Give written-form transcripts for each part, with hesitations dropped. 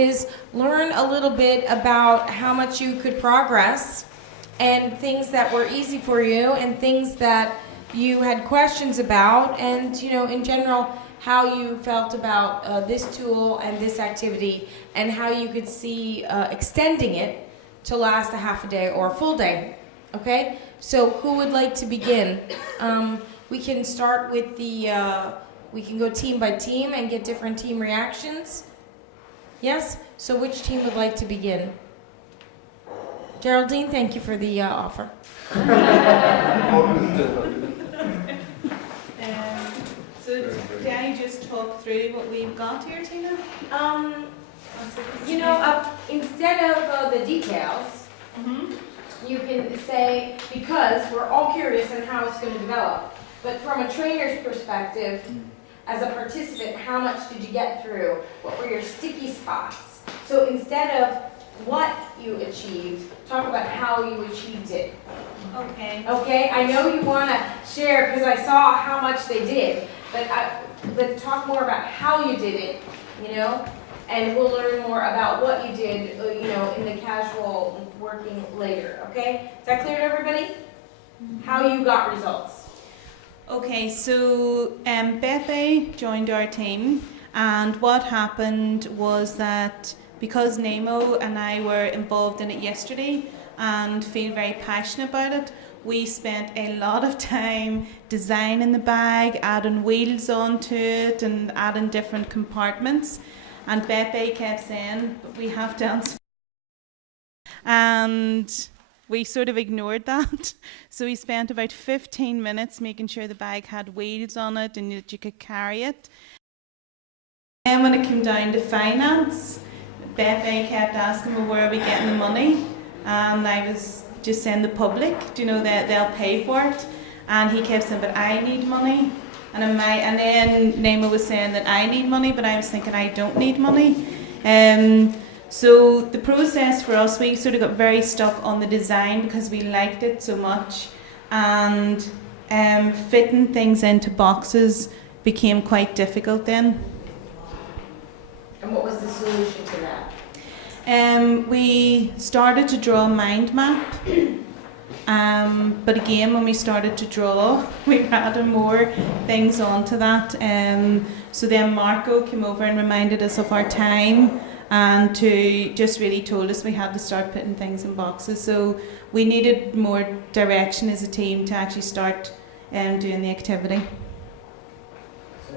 is learn a little bit about how much you could progress and things that were easy for you and things that you had questions about, and in general how you felt about this tool and this activity and how you could see extending it to last a half a day or a full day. Okay, so who would like to begin? We can start with we can go team by team and get different team reactions. Yes? So which team would like to begin? Geraldine, thank you for the offer. So can I just talk through what we've got here, Tina? Instead of the details, you can say, because we're all curious on how it's going to develop, but from a trainer's perspective, as a participant, how much did you get through? What were your sticky spots? So instead of what you achieved, talk about how you achieved it. Okay. Okay, I know you want to share because I saw how much they did, but talk more about how you did it, and we'll learn more about what you did, in the casual working later, okay? Is that clear to everybody? How you got results? Okay, so Beppe joined our team, and what happened was that because Nemo and I were involved in it yesterday and feel very passionate about it, we spent a lot of time designing the bag, adding wheels onto it and adding different compartments. And Beppe kept saying, we have to answer. And we sort of ignored that. So we spent about 15 minutes making sure the bag had wheels on it and that you could carry it. And when it came down to finance, Beppe kept asking, well, where are we getting the money? And I was just saying the public, that they'll pay for it. And he kept saying, but I need money. And then Nemo was saying that I need money, but I was thinking I don't need money. So the process for us, we sort of got very stuck on the design because we liked it so much, and fitting things into boxes became quite difficult then. And what was the solution to that? We started to draw a mind map, but again, when we started to draw, we added more things onto that. So then Marco came over and reminded us of our time, and to just really told us we had to start putting things in boxes. So we needed more direction as a team to actually start doing the activity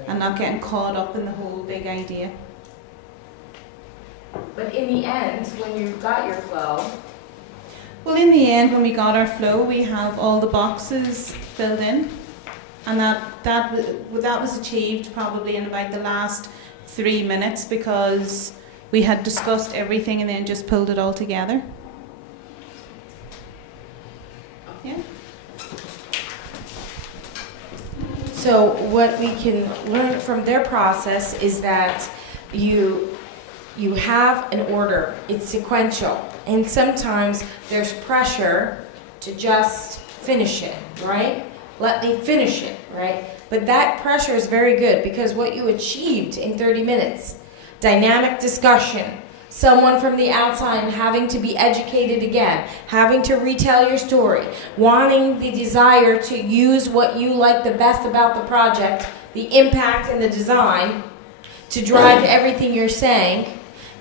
and not getting caught up in the whole big idea. But in the end, when you got your flow... Well, in the end, when we got our flow, we have all the boxes filled in, and that was achieved probably in about the last 3 minutes because we had discussed everything and then just pulled it all together. Yeah. So what we can learn from their process is that you have an order, it's sequential, and sometimes there's pressure to just finish it, right? Let me finish it, right? But that pressure is very good because what you achieved in 30 minutes, dynamic discussion, someone from the outside having to be educated again, having to retell your story, wanting the desire to use what you like the best about the project, the impact and the design, to drive everything you're saying,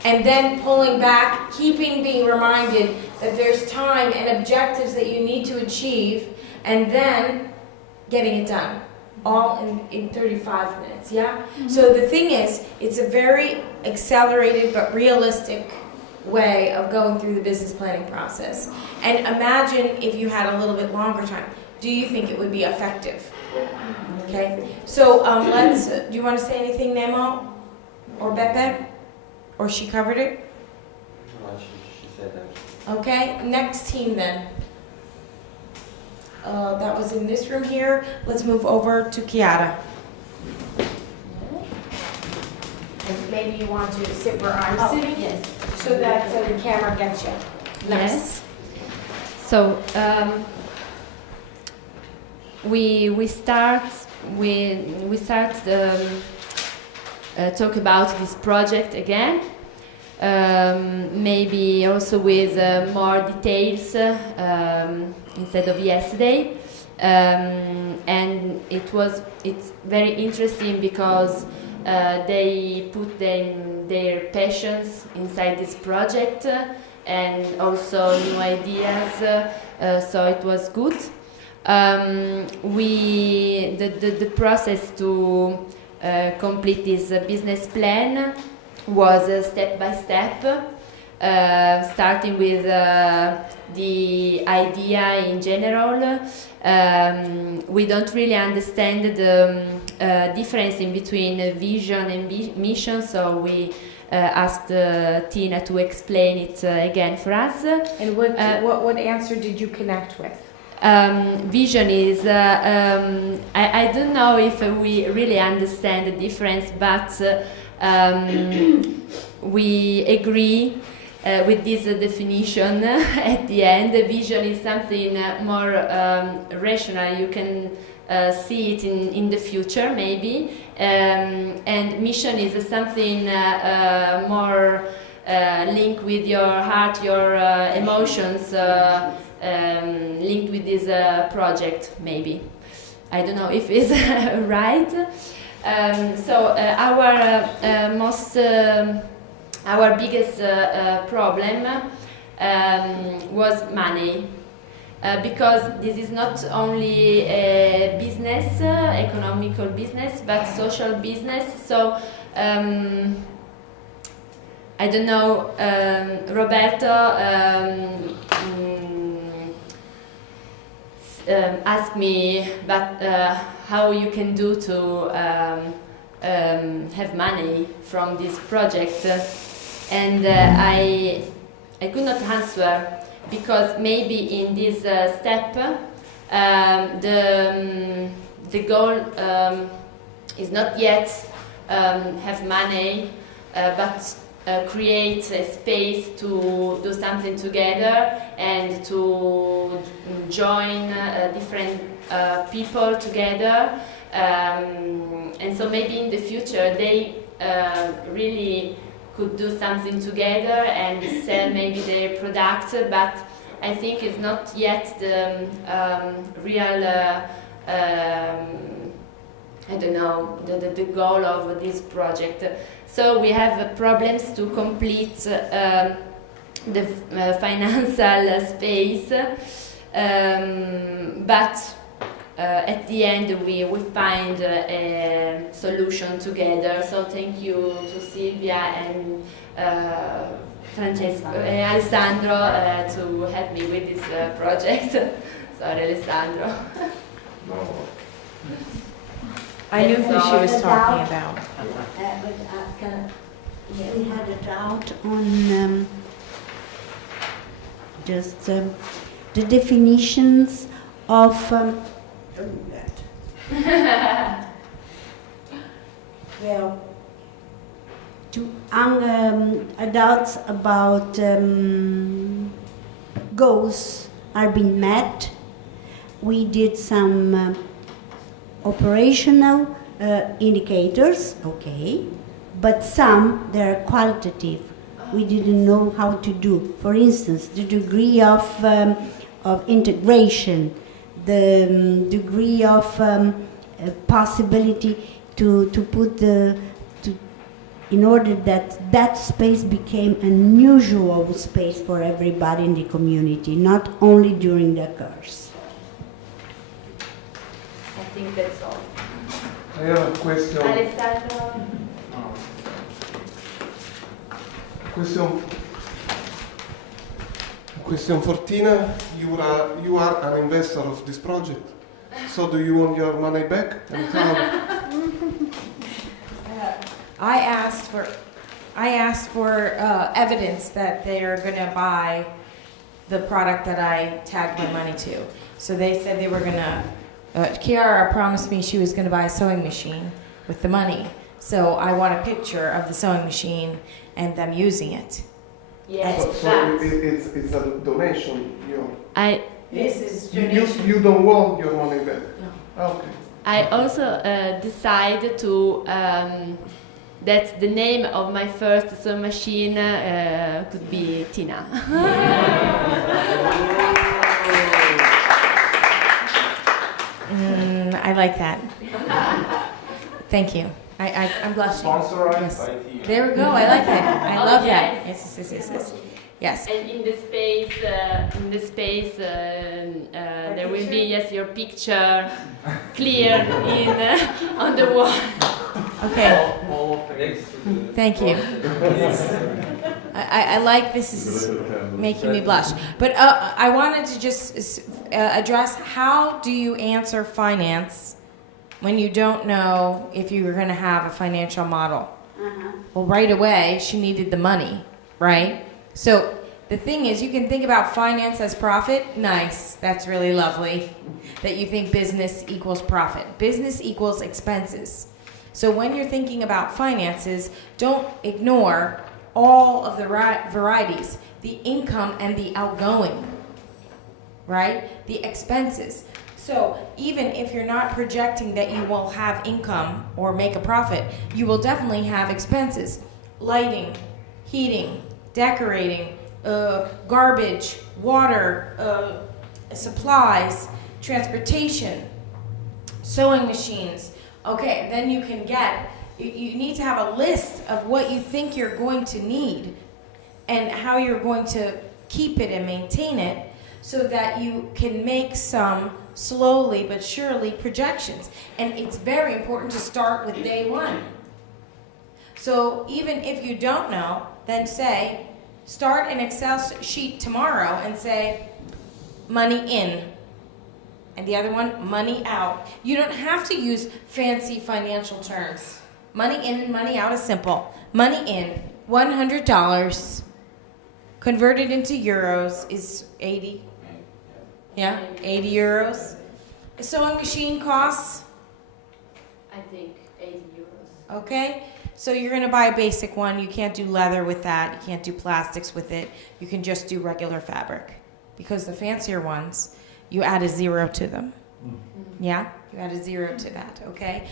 and then pulling back, being reminded that there's time and objectives that you need to achieve, and then getting it done, all in 35 minutes, yeah? Mm-hmm. So the thing is, it's a very accelerated but realistic way of going through the business planning process. And imagine if you had a little bit longer time. Do you think it would be effective? Okay, so do you want to say anything, Nemo? Or Beppe? Or she covered it? No, she said that. Okay, next team then. That was in this room here. Let's move over to Chiara. And maybe you want to sit where I'm sitting? Yes. So that the camera gets you. Nice. Yes. So we start talk about this project again, maybe also with more details instead of yesterday. And it's very interesting because they put their passions inside this project and also new ideas, so it was good. The process to complete this business plan was step by step, starting with the idea in general. We don't really understand the difference in between vision and mission, so we asked Tina to explain it again for us. And what answer did you connect with? Vision is, I don't know if we really understand the difference, but we agree with this definition at the end. Vision is something more rational, you can see it in the future maybe, and mission is something more linked with your heart, your emotions, linked with this project maybe. I don't know if it's right. So our biggest problem was money, because this is not only a business, economical business, but social business. So I don't know, Roberto asked me, but how you can do to have money from this project, and I could not answer, because maybe in this step the goal is not yet have money, but create a space to do something together and to join different people together, and so maybe in the future they really could do something together and sell maybe their products, but I think it's not yet the real I don't know, the goal of this project. So we have problems to complete the financial space, but at the end we find a solution together. So thank you to Silvia and Francesco, Alessandro to help me with this project. Sorry, Alessandro. No. I knew who she was talking about. We had a doubt on just the definitions of well, to adults about goals are being met. We did some operational indicators, okay, but some they are qualitative. We didn't know how to do. For instance, the degree of integration, the degree of possibility to put in order that space became an unusual space for everybody in the community, not only during the course. I think that's all. I have a question. Alessandro? Question for Tina. You are an investor of this project. So do you want your money back? And how? I asked for evidence that they're going to buy the product that I tagged my money to. So they said they were going to. Chiara promised me she was going to buy a sewing machine with the money. So I want a picture of the sewing machine and them using it. Yes, So it's a donation. This is donation. You don't want your money back? No. Okay. I also decided to That's the name of my first sewing machine. Could be Tina. I like that. Thank you. I'm blushing. Sponsorized Yes. by Tina. There we go. I like that. I Oh, love yes. that. Yes. Yes. And in the space, there will be your picture clear on the wall. Okay. Next to the- Thank you. I like this. Is making me blush. But I wanted to just address, how do you answer finance when you don't know if you're going to have a financial model? Well, right away, she needed the money, right? So the thing is, you can think about finance as profit. Nice. That's really lovely that you think business equals profit. Business equals expenses. So when you're thinking about finances, don't ignore all of the varieties, the income and the outgoing, right? The expenses. So even if you're not projecting that you will have income or make a profit, you will definitely have expenses. Lighting, heating, decorating, garbage, water, supplies, transportation, sewing machines. Okay, then you can you need to have a list of what you think you're going to need and how you're going to keep it and maintain it, so that you can make some slowly but surely projections. And it's very important to start with day one. So even if you don't know, then start an Excel sheet tomorrow and say, money in. And the other one, money out. You don't have to use fancy financial terms. Money in and money out is simple. Money in, $100, converted into euros is 80. Yeah, 80 euros. A sewing machine costs, I think 80 euros. okay? So you're gonna buy a basic one. You can't do leather with that. You can't do plastics with it. You can just do regular fabric. Because the fancier ones, you add a 0 to them. Yeah, you add a 0 to that, okay?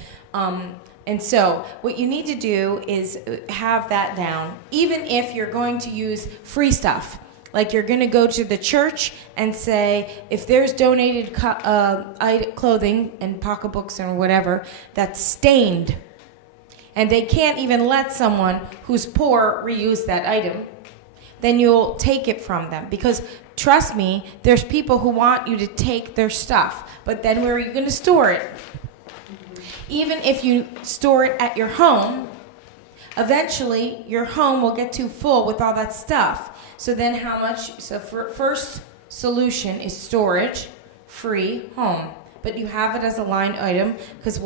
And so what you need to do is have that down, even if you're going to use free stuff. Like you're going to go to the church and say, if there's donated clothing and pocketbooks or whatever that's stained, and they can't even let someone who's poor reuse that item, then you'll take it from them. Because trust me, there's people who want you to take their stuff, but then where are you going to store it? Even if you store it at your home, eventually your home will get too full with all that stuff. So then how much? So first solution is storage, free home. But you have it as a line item, because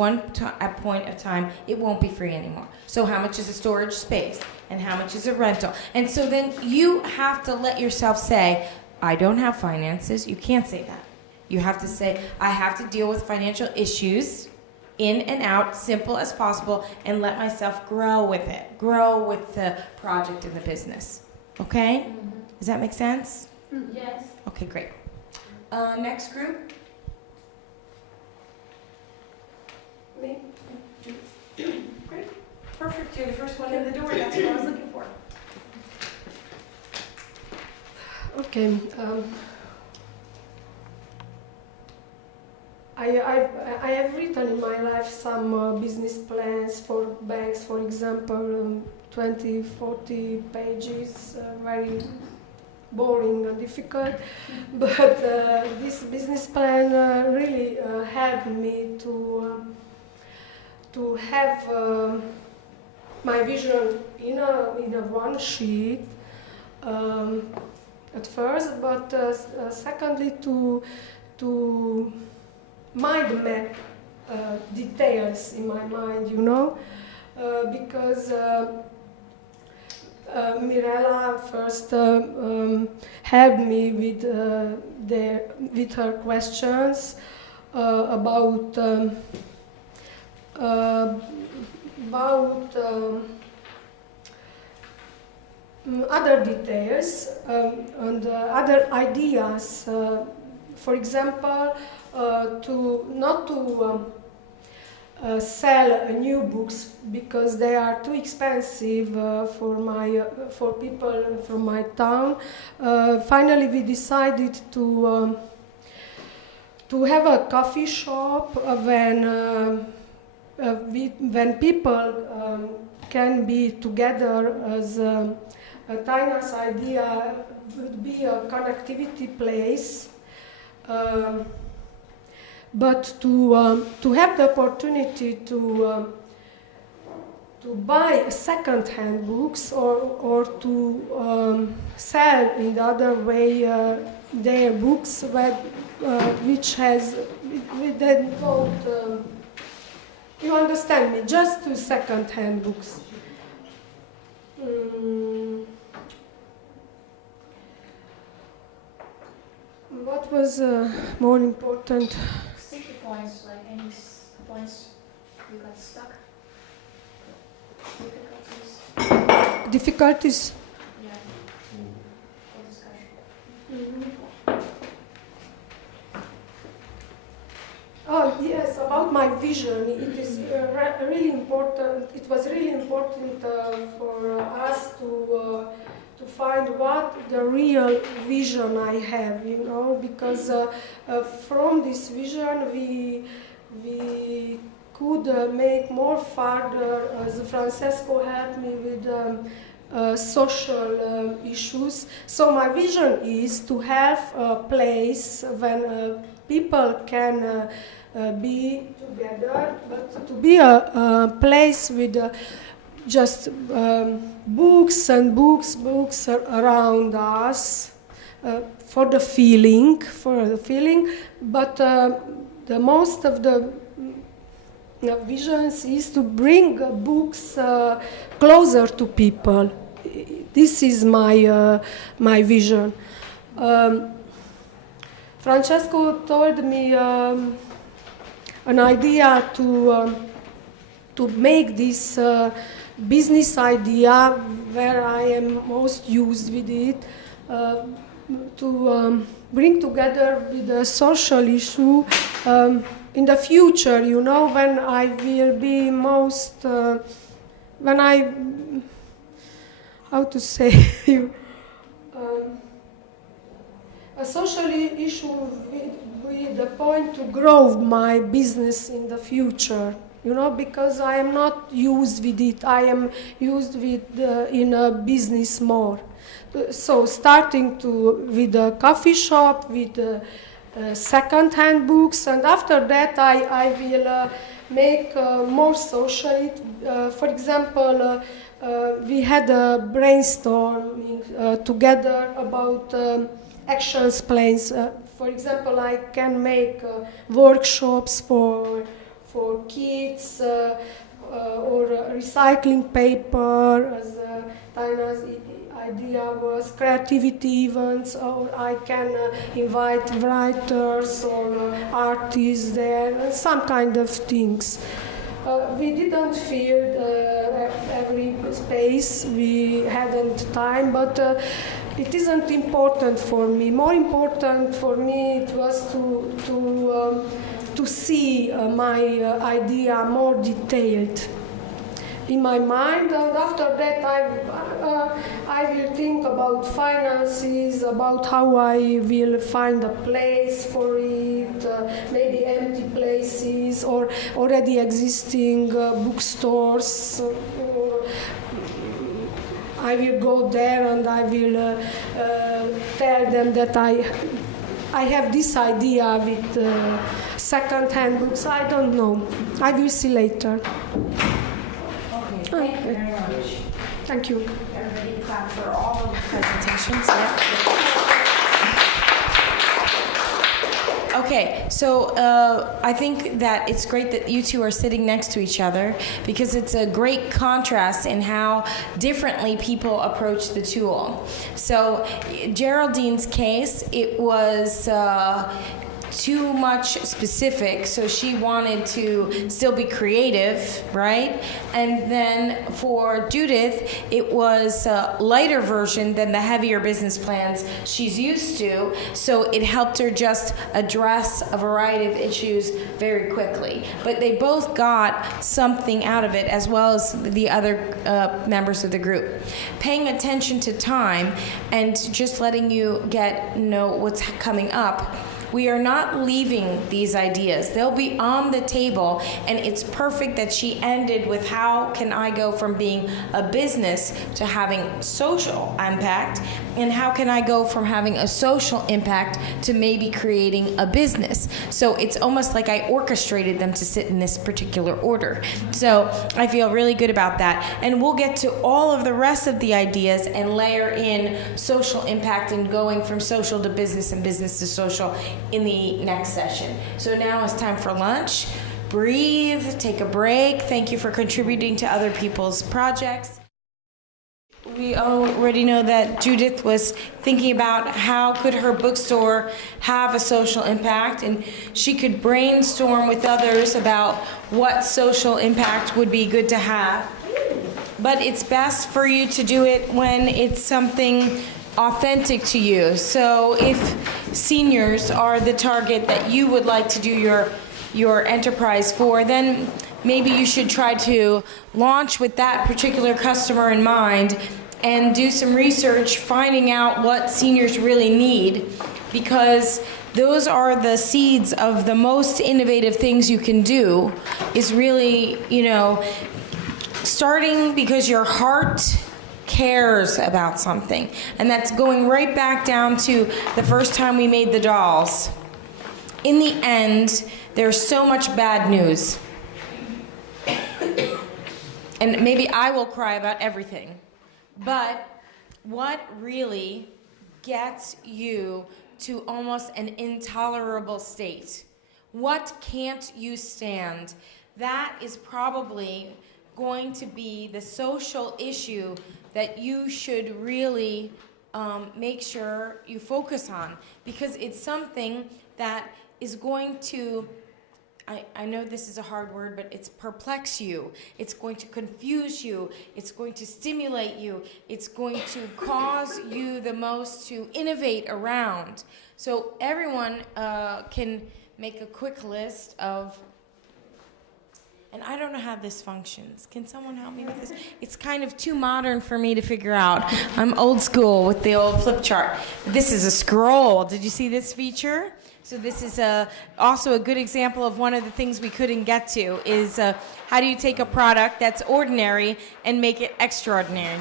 at point of time, it won't be free anymore. So how much is a storage space? And how much is a rental? And so then you have to let yourself say, I don't have finances. You can't say that. You have to say, I have to deal with financial issues, in and out, simple as possible, and let myself grow with it. Grow with the project and the business. Okay? Does that make sense? Yes. Okay, great. Next group. Me? Great. Perfect. You're the first one in the door. That's what I was looking for. Okay. I have written in my life some business plans for banks, for example, 20, 40 pages, very boring and difficult. But this business plan really helped me to have my vision in a one sheet at first, but secondly to mind map details in my mind, because Mirella first helped me with her questions about other details and other ideas. For example, sell new books because they are too expensive for people from my town. Finally, we decided to have a coffee shop when people can be together. As Taina's idea would be a connectivity place. But to have the opportunity to buy second-hand books or to sell in the other way their books which has they don't you understand me, just to second-hand books. What was more important? Sticky points, like any points you got stuck. Difficulties. Difficulties? Yeah. For discussion. Oh yes, about my vision. It is really important. It was really important for us to find what the real vision I have, you know, because from this vision we could make more further, as Francesco helped me with social issues. So my vision is to have a place when people can be together, but to be a place with just books and books around us for the feeling. But the most of the visions is to bring books closer to people. This is my vision. Francesco told me an idea to make this business idea where I am most used with it to bring together with the social issue in the future, you know, when I will be most when I how to say a social issue with the point to grow my business in the future, you know, because I am not used with it. I am used with in a business more. So starting with a coffee shop, with second-hand books, and after that I will make more social. For example, we had a brainstorming together about action plans. For example, I can make workshops for kids or recycling paper, as Taina's idea was creativity events, or I can invite writers or artists there, and some kind of things. We didn't fill every space, we hadn't time, but it isn't important for me. More important for me it was to see my idea more detailed in my mind, and after that I will think about finances, about how I will find a place for it, maybe empty places or already existing bookstores. I will go there and I will tell them that I have this idea with second-hand books. I don't know. I will see later. Thank you very much. Thank you. Everybody clap for all of the presentations. Yeah. Okay, so I think that it's great that you two are sitting next to each other, because it's a great contrast in how differently people approach the tool. So Geraldine's case, it was too much specific, so she wanted to still be creative, right? And then for Judith, it was a lighter version than the heavier business plans she's used to, so it helped her just address a variety of issues very quickly. But they both got something out of it, as well as the other members of the group. Paying attention to time and just letting you know what's coming up. We are not leaving these ideas. They'll be on the table, and it's perfect that she ended with how can I go from being a business to having social impact, and how can I go from having a social impact to maybe creating a business. So it's almost like I orchestrated them to sit in this particular order. So I feel really good about that. And we'll get to all of the rest of the ideas and layer in social impact and going from social to business and business to social in the next session. So now it's time for lunch. Breathe, take a break. Thank you for contributing to other people's projects. We already know that Judith was thinking about how could her bookstore have a social impact, and she could brainstorm with others about what social impact would be good to have. But it's best for you to do it when it's something authentic to you. So if seniors are the target that you would like to do your enterprise for, then maybe you should try to launch with that particular customer in mind and do some research finding out what seniors really need, because those are the seeds of the most innovative things you can do, is really, starting because your heart cares about something. And that's going right back down to the first time we made the dolls. In the end, there's so much bad news. And maybe I will cry about everything. But what really gets you to almost an intolerable state? What can't you stand? That is probably going to be the social issue that you should really make sure you focus on, because it's something that is going to, I know this is a hard word, but it's perplex you. It's going to confuse you. It's going to stimulate you. It's going to cause you the most to innovate around. So everyone can make a quick list of, and I don't know how this functions. Can someone help me with this? It's kind of too modern for me to figure out. I'm old school with the old flip chart. This is a scroll. Did you see this feature? So this is also a good example of one of the things we couldn't get to, is how do you take a product that's ordinary and make it extraordinary?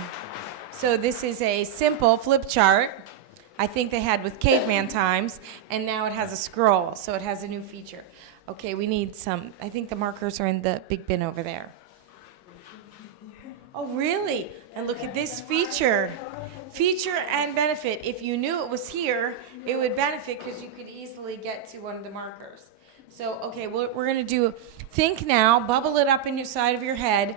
So this is a simple flip chart I think they had with caveman times, and now it has a scroll, so it has a new feature. Okay, we need some, I think the markers are in the big bin over there. Oh, really? And look at this feature. Feature and benefit. If you knew it was here, it would benefit because you could easily get to one of the markers. So, okay, we're going to do, think now, bubble it up in your side of your head,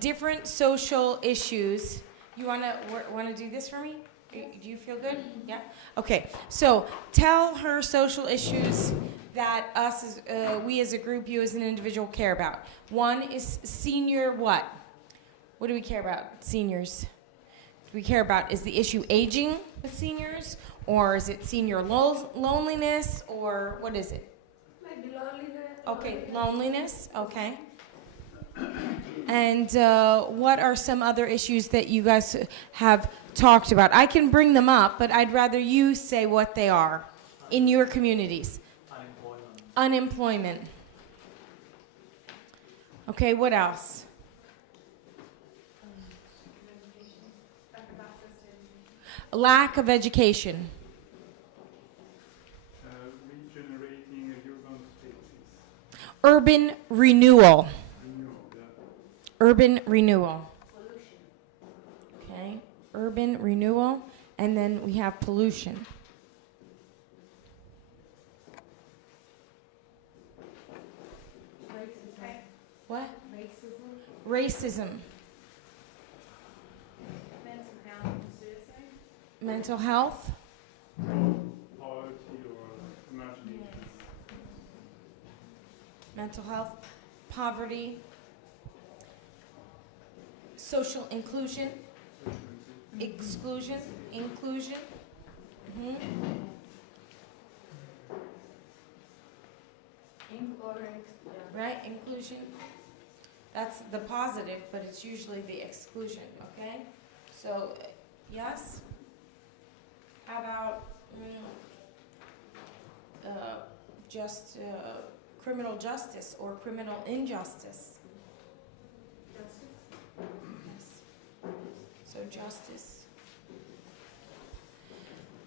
different social issues. You want to do this for me? Do you feel good? Yeah? Okay, so tell her social issues that us, we as a group, you as an individual care about. One is senior what? What do we care about, seniors? Do we care about, is the issue aging with seniors? Or is it senior loneliness? Or what is it? Maybe loneliness. Okay, loneliness, okay. And what are some other issues that you guys have talked about? I can bring them up, but I'd rather you say what they are in your communities. Unemployment. Okay, what else? Lack of education. Regenerating urban spaces. Urban renewal. Yeah. Urban renewal. Okay, urban renewal, and then we have pollution. What? Racism. Mental health. Poverty or imagination. mental health, poverty, social inclusion, exclusion, inclusion. Mhm. Right, inclusion. That's the positive, but it's usually the exclusion, okay? So, yes? How about just criminal justice or criminal injustice? Yes. So justice.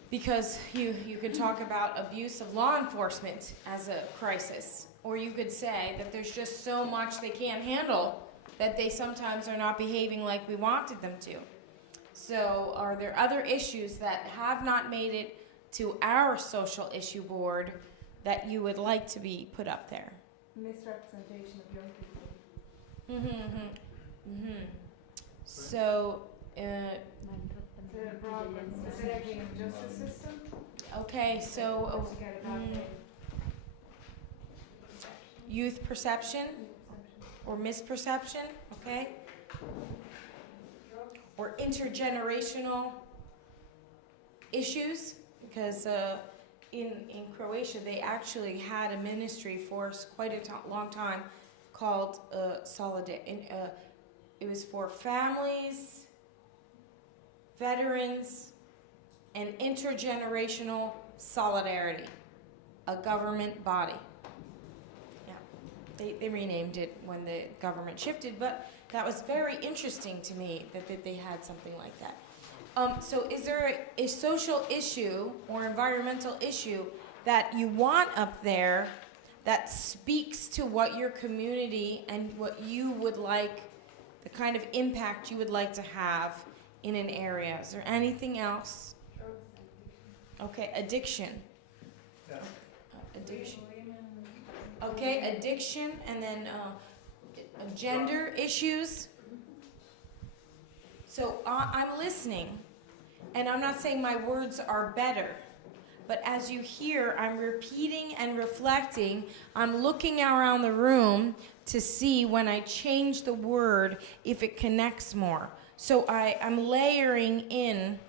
Because you could talk about abuse of law enforcement as a crisis, or you could say that there's just so much they can't handle that they sometimes are not behaving like we wanted them to. So are there other issues that have not made it to our social issue board that you would like to be put up there? Misrepresentation of young people. Mm-hmm. Mm-hmm. So, The justice system. okay, so youth perception or misperception, okay? Or intergenerational issues, because in Croatia they actually had a ministry for quite a long time called it was for families, veterans, and intergenerational solidarity, a government body. Yeah, they renamed it when the government shifted, but that was very interesting to me that they had something like that. So is there a social issue or environmental issue that you want up there that speaks to what your community and what you would like, the kind of impact you would like to have in an area? Is there anything else? Okay, addiction. Yeah. Addiction. Okay, addiction, and then gender issues. So I'm listening, and I'm not saying my words are better, but as you hear, I'm repeating and reflecting. I'm looking around the room to see when I change the word if it connects more. So I'm layering in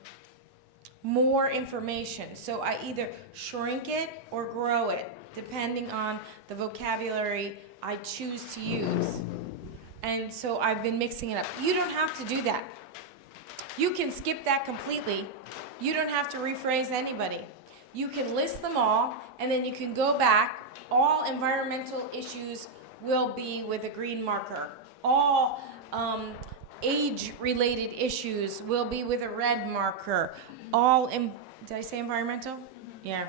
more information. So I either shrink it or grow it, depending on the vocabulary I choose to use. And so I've been mixing it up. You don't have to do that. You can skip that completely. You don't have to rephrase anybody. You can list them all, and then you can go back. All environmental issues will be with a green marker. All age-related issues will be with a red marker. Did I say environmental? Yeah.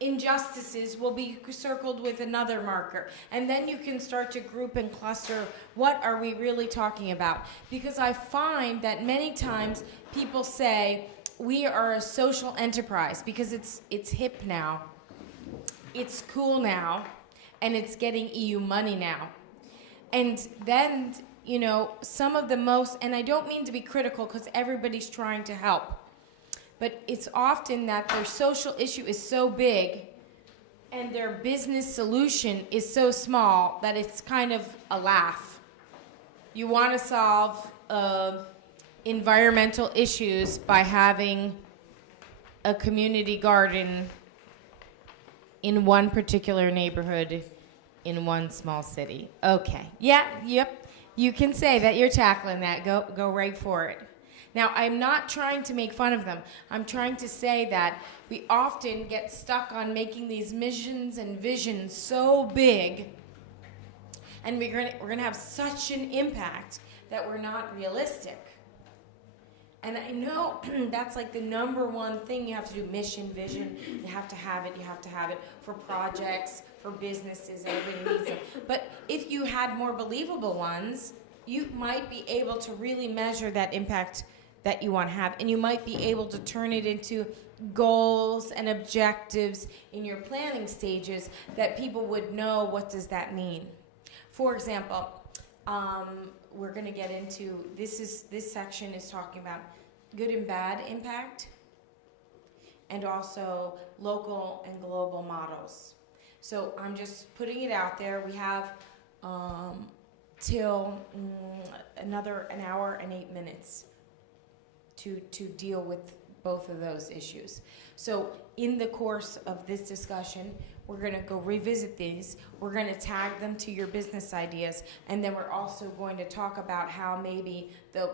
Injustices will be circled with another marker. And then you can start to group and cluster, what are we really talking about? Because I find that many times people say, we are a social enterprise, because it's hip now, it's cool now, and it's getting EU money now. And then, some of the most, and I don't mean to be critical because everybody's trying to help, but it's often that their social issue is so big and their business solution is so small that it's kind of a laugh. You want to solve environmental issues by having a community garden in one particular neighborhood in one small city. Okay. Yeah, yep. You can say that you're tackling that. Go right for it. Now, I'm not trying to make fun of them. I'm trying to say that we often get stuck on making these missions and visions so big, and we're going to have such an impact that we're not realistic. And I know that's like the number one thing you have to do, mission, vision. You have to have it. You have to have it for projects, for businesses. Everybody needs it. But if you had more believable ones, you might be able to really measure that impact that you want to have. And you might be able to turn it into goals and objectives in your planning stages that people would know, what does that mean? For example, we're going to get into, this section is talking about good and bad impact, and also local and global models. So I'm just putting it out there. We have till another an hour and 8 minutes to deal with both of those issues. So in the course of this discussion, we're going to go revisit these. We're going to tag them to your business ideas, and then we're also going to talk about how maybe the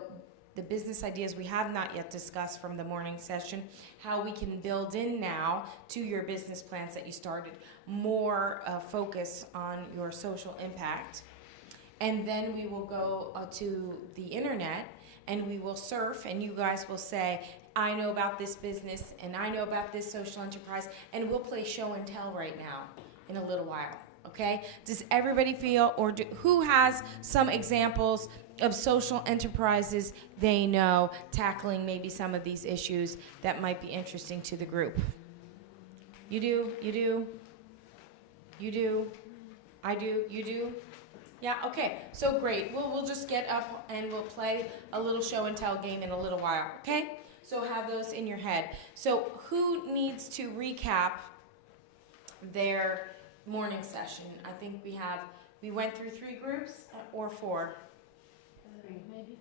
business ideas we have not yet discussed from the morning session, how we can build in now to your business plans that you started more focus on your social impact. And then we will go to the internet and we will surf, and you guys will say, I know about this business and I know about this social enterprise, and we'll play show and tell right now in a little while. Okay? Does everybody feel, or who has some examples of social enterprises they know tackling maybe some of these issues that might be interesting to the group? You do? You do? You do? I do? You do? Yeah, okay, so great. We'll just get up and we'll play a little show and tell game in a little while, okay? So have those in your head. So who needs to recap their morning session? I think we went through 3 groups or 4? 3, maybe.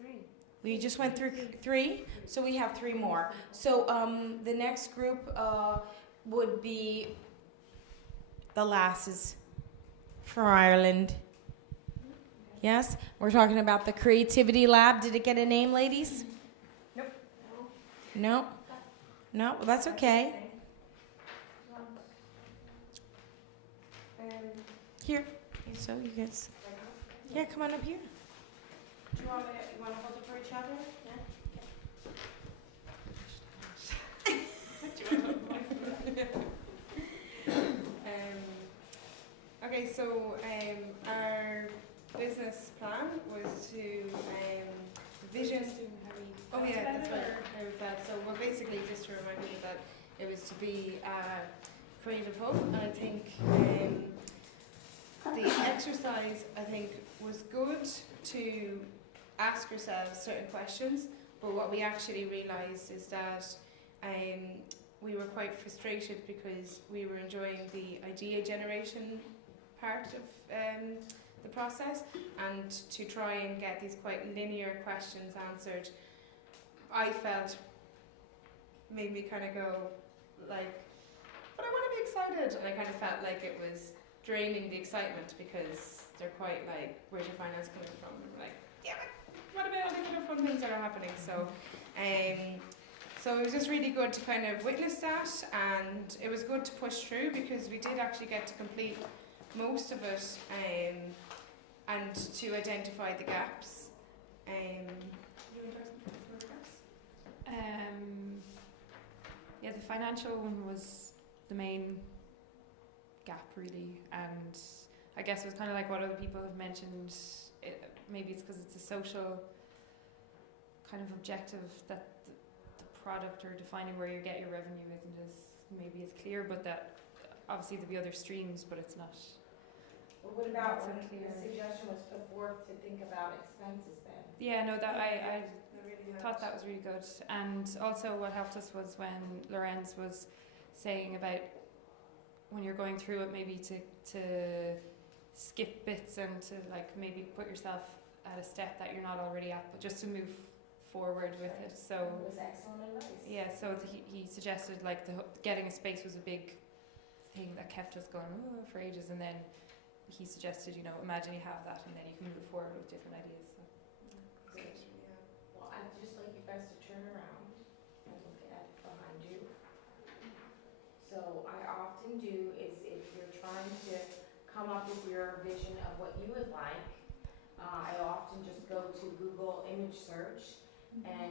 3. We just went through 3, so we have 3 more. So the next group would be the lasses from Ireland. Yes? We're talking about the Creativity Lab. Did it get a name, ladies? Nope. No? No? Well, that's okay. Here. So you guys. Yeah, come on up here. Do you want to hold it for each other? Yeah. Okay, so our business plan was to vision. Oh yeah, that's right. So well, basically, just to remind you that it was to be a creative hub, and I think the exercise was good to ask yourselves certain questions. But what we actually realised is that we were quite frustrated because we were enjoying the idea generation part of the process, and to try and get these quite linear questions answered, I felt made me kind of go like, but I want to be excited, and I kind of felt like it was draining the excitement because they're quite like, where's your finance coming from? And we're like, yeah, but what about all the other fun things that are happening? So so it was just really good to kind of witness that, and it was good to push through because we did actually get to complete most of it and to identify the gaps. Yeah, the financial one was the main gap really, and I guess it was kind of like what other people have mentioned. Maybe it's because it's a social kind of objective that the product or defining where you get your revenue isn't as maybe as clear, but that obviously there'll be other streams, but it's not. Well, what about That's when unclear. the suggestion was put forth to think about expenses then? Yeah, no, that I Really thought that was really good. And also what helped us was when Lorenz was saying about when you're going through it, maybe to skip bits and to like maybe put yourself at a step that you're not already at, but just to move forward with it. It So was excellent advice. yeah, so he suggested like getting a space was a big thing that kept us going for ages, and then he suggested, imagine you have that and then you can move forward with different ideas. So. Great. Well, I'd just like you guys to turn around and look at behind you. So I often do is if you're trying to come up with your vision of what you would like, I often just go to Google image search and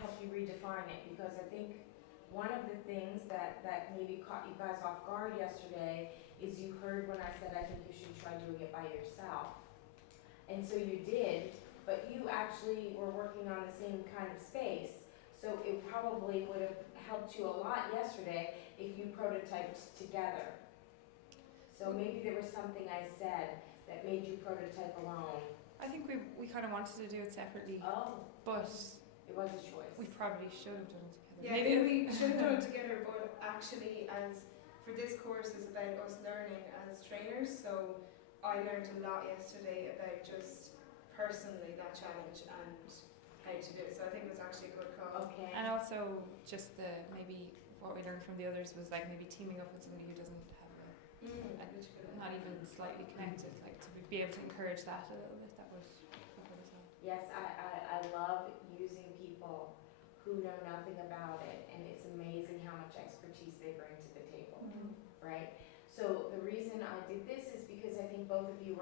help you redefine it, because I think one of the things that maybe caught you guys off guard yesterday is you heard when I said I think you should try doing it by yourself. And so you did, but you actually were working on the same kind of space. So it probably would have helped you a lot yesterday if you prototyped together. So maybe there was something I said that made you prototype alone. I think we kind of wanted to do it separately, Oh, but it was a choice. we probably should have done it together. Yeah, I think we should have done it together, but actually, as for this course, is about us learning as trainers. So I learned a lot yesterday about just personally that challenge and how to do it. So I think it was actually a good call. Okay. And also, just the maybe what we learned from the others was like maybe teaming up with somebody who doesn't have not even slightly connected, like to be able to encourage that a little bit. That would be good as well. Yes, I love using people who know nothing about it, and it's amazing how much expertise they bring to the table, right? So the reason I did this is because I think both of you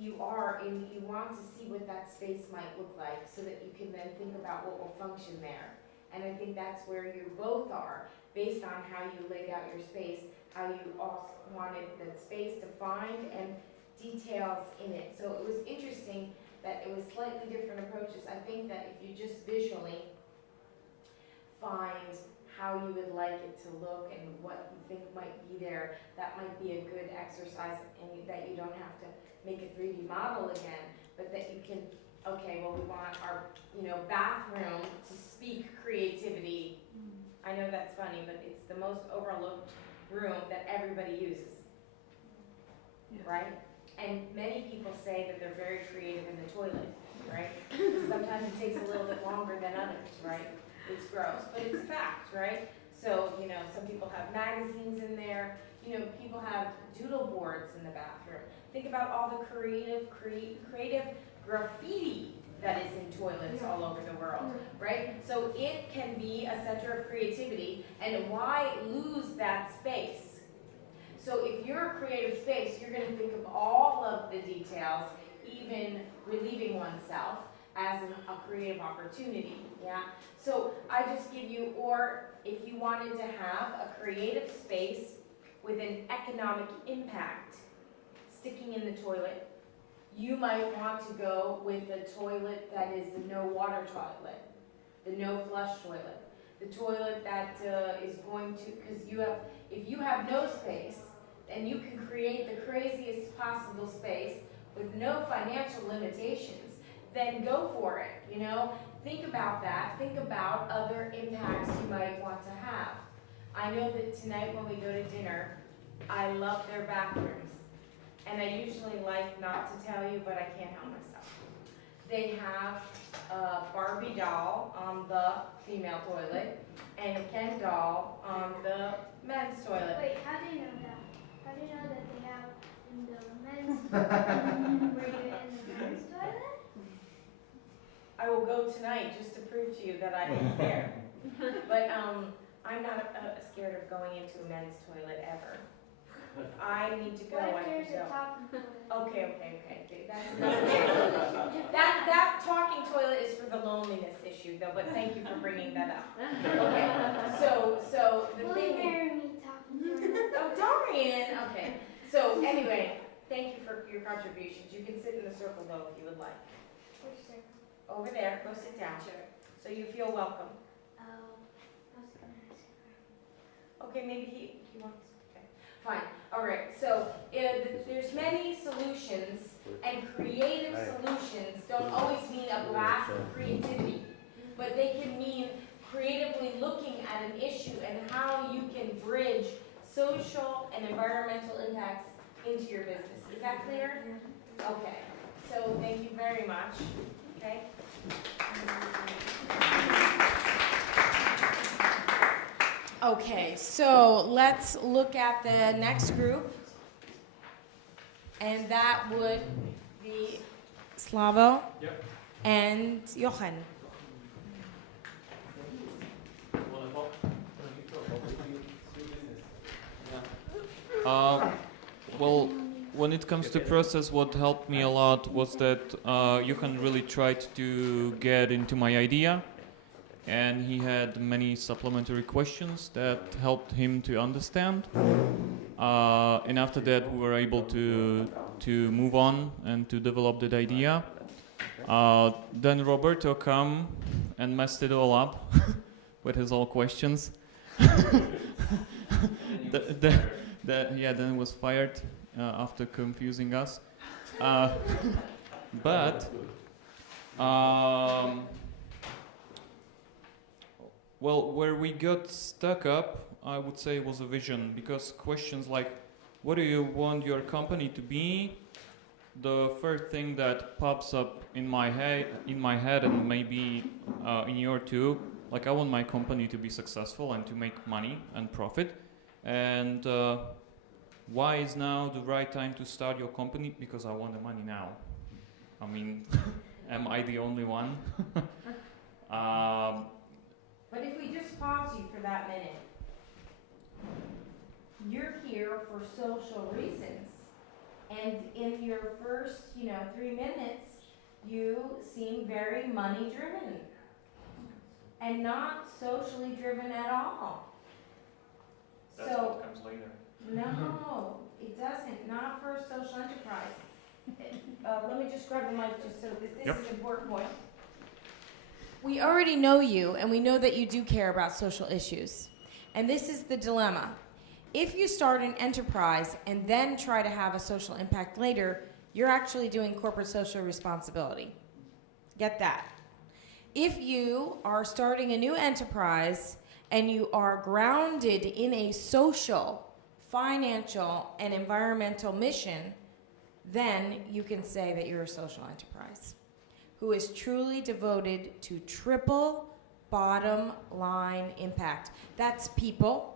you want to see what that space might look like so that you can then think about what will function there. And I think that's where you both are, based on how you laid out your space, how you also wanted that space defined and details in it. So it was interesting that it was slightly different approaches. I think that if you just visually find how you would like it to look and what you think might be there, that might be a good exercise, and that you don't have to make a 3D model again, but that you can, okay, well, we want our, bathroom to speak creativity. I know that's funny, but it's the most overlooked room that everybody uses, right? And many people say that they're very creative in the toilet, right? Sometimes it takes a little bit longer than others, right? It's gross, but it's a fact, right? So, some people have magazines in there. People have doodle boards in the bathroom. Think about all the creative graffiti that is in toilets all over the world, right? So it can be a center of creativity, and why lose that space? So if you're a creative space, you're going to think of all of the details, even relieving oneself as a creative opportunity, yeah? So I just give you, or if you wanted to have a creative space with an economic impact, sticking in the toilet, you might want to go with a toilet that is the no water toilet, the no flush toilet, the toilet that is going to, because if you have no space, and you can create the craziest possible space with no financial limitations, then go for it, Think about that. Think about other impacts you might want to have. I know that tonight when we go to dinner, I love their bathrooms. And I usually like not to tell you, but I can't help myself. They have a Barbie doll on the female toilet and a Ken doll on the men's toilet. Wait, how do you know that? How do you know that they have in the men's toilet? Were you in the men's toilet? I will go tonight just to prove to you that I was there. But I'm not scared of going into a men's toilet ever. If I need to go, What I if can there's a go. talking toilet? Okay. That's that talking toilet is for the loneliness issue, though. But thank you for bringing that up. Okay. So the Will thing. you marry me, talking toilet? Oh, Dorian. Okay. So anyway, thank you for your contributions. You can sit in the circle though if you would like. Which circle? Over there. Go sit down. So you feel welcome. Oh, I was gonna ask. Okay, maybe he wants. Okay, fine. All right. So there's many solutions, and creative solutions don't always mean a blast of creativity, but they can mean creatively looking at an issue and how you can bridge social and environmental impacts into your business. Is that clear? Okay. So thank you very much. Okay. Okay, so let's look at the next group, and that would be Slavo and Jochen. Well, when it comes to process, what helped me a lot was that Johan really tried to get into my idea, and he had many supplementary questions that helped him to understand. And after that, we were able to move on and to develop that idea. Then Roberto came and messed it all up with his all questions. Then he was fired after confusing us. Well, where we got stuck up, I would say, was a vision, because questions like, what do you want your company to be? The first thing that pops up in my head, and maybe in your too, like I want my company to be successful and to make money and profit. And why is now the right time to start your company? Because I want the money now. I mean, am I the only one? But if we just pause you for that minute, you're here for social reasons. And in your first, 3 minutes, you seem very money driven and not socially driven at all. That's So, what comes later. no, it doesn't, not for a social enterprise. Let me just grab the mic just so this Yep. is an important point. We already know you, and we know that you do care about social issues. And this is the dilemma. If you start an enterprise and then try to have a social impact later, you're actually doing corporate social responsibility. Get that. If you are starting a new enterprise and you are grounded in a social, financial, and environmental mission, then you can say that you're a social enterprise who is truly devoted to triple bottom line impact. That's people,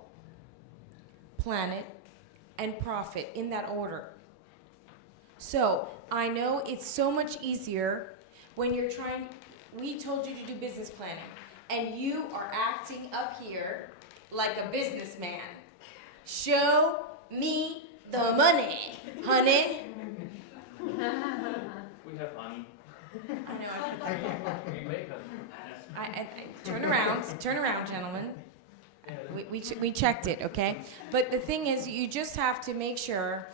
planet, and profit in that order. So I know it's so much easier when you're trying, we told you to do business planning, and you are acting up here like a businessman. Show me the money, honey. We have honey. I know. We make honey. I turn around, gentlemen. We checked it, okay? But the thing is, you just have to make sure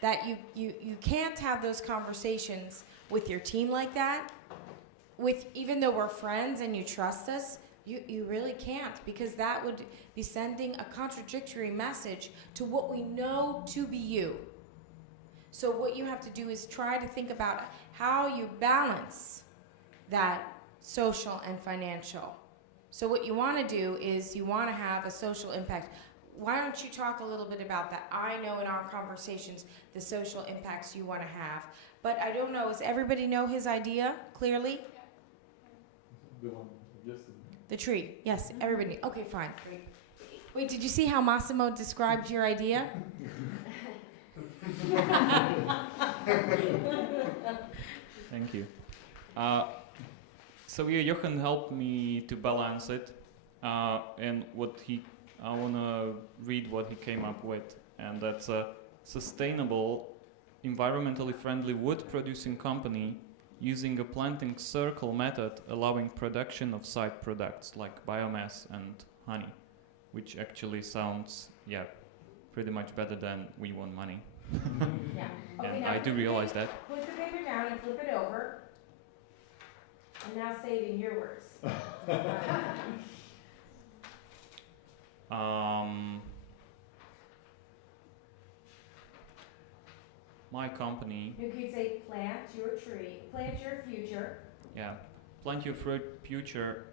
that you can't have those conversations with your team like that. Even though we're friends and you trust us, you really can't, because that would be sending a contradictory message to what we know to be you. So what you have to do is try to think about how you balance that social and financial. So what you want to do is you want to have a social impact. Why don't you talk a little bit about that? I know in our conversations the social impacts you want to have. But I don't know, does everybody know his idea clearly? The one, yes. The tree, yes, everybody. Okay, fine. Wait, did you see how Massimo described your idea? Thank you. So yeah, Johan helped me to balance it, and I wanna read what he came up with, and that's a sustainable, environmentally friendly wood-producing company using a planting circle method, allowing production of side products like biomass and honey, which actually sounds, pretty much better than we want money. Yeah. Okay, And now I do realize that. Put the paper down and flip it over. And now say it in your words. My company, You could say plant your tree, plant your future. yeah, plant your future.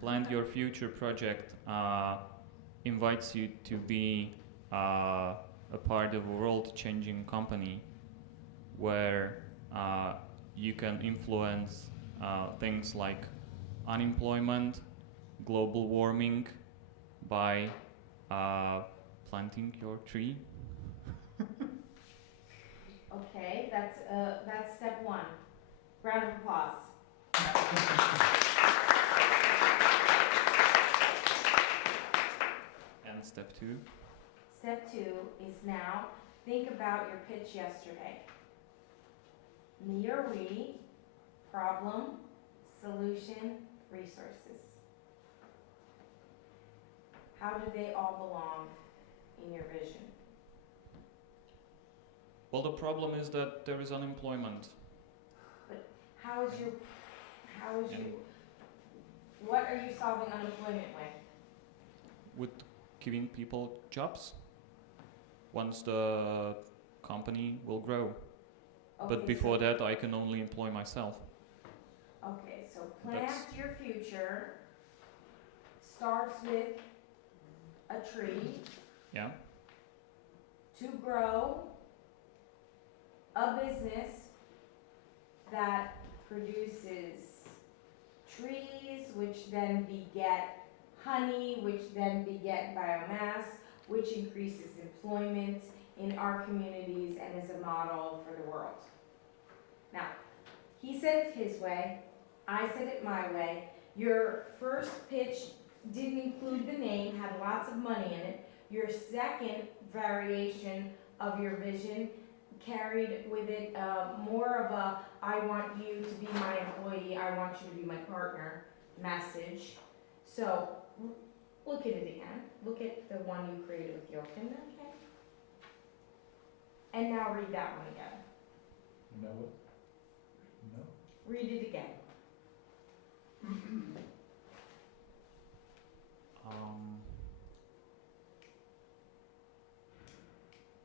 Plant your future project invites you to be a part of a world-changing company where you can influence things like unemployment, global warming by planting your tree. Okay, that's step one. Round of applause. And step two. Step two is now think about your pitch yesterday. Me or we, problem, solution, resources. How do they all belong in your vision? Well, the problem is that there is unemployment. How is your, what are you solving unemployment with? With giving people jobs once the company will grow. But Okay, before so- that, I can only employ myself. Okay, so plant That's- your future starts with a tree Yeah. to grow a business that produces trees, which then beget honey, which then beget biomass, which increases employment in our communities and is a model for the world. Now, he said it his way, I said it my way. Your first pitch didn't include the name, had lots of money in it. Your second variation of your vision carried with it more of a, I want you to be my employee, I want you to be my partner message. So, look at it again. Look at the one you created with Jochen, okay? And now read that one again. No. No. Read it again.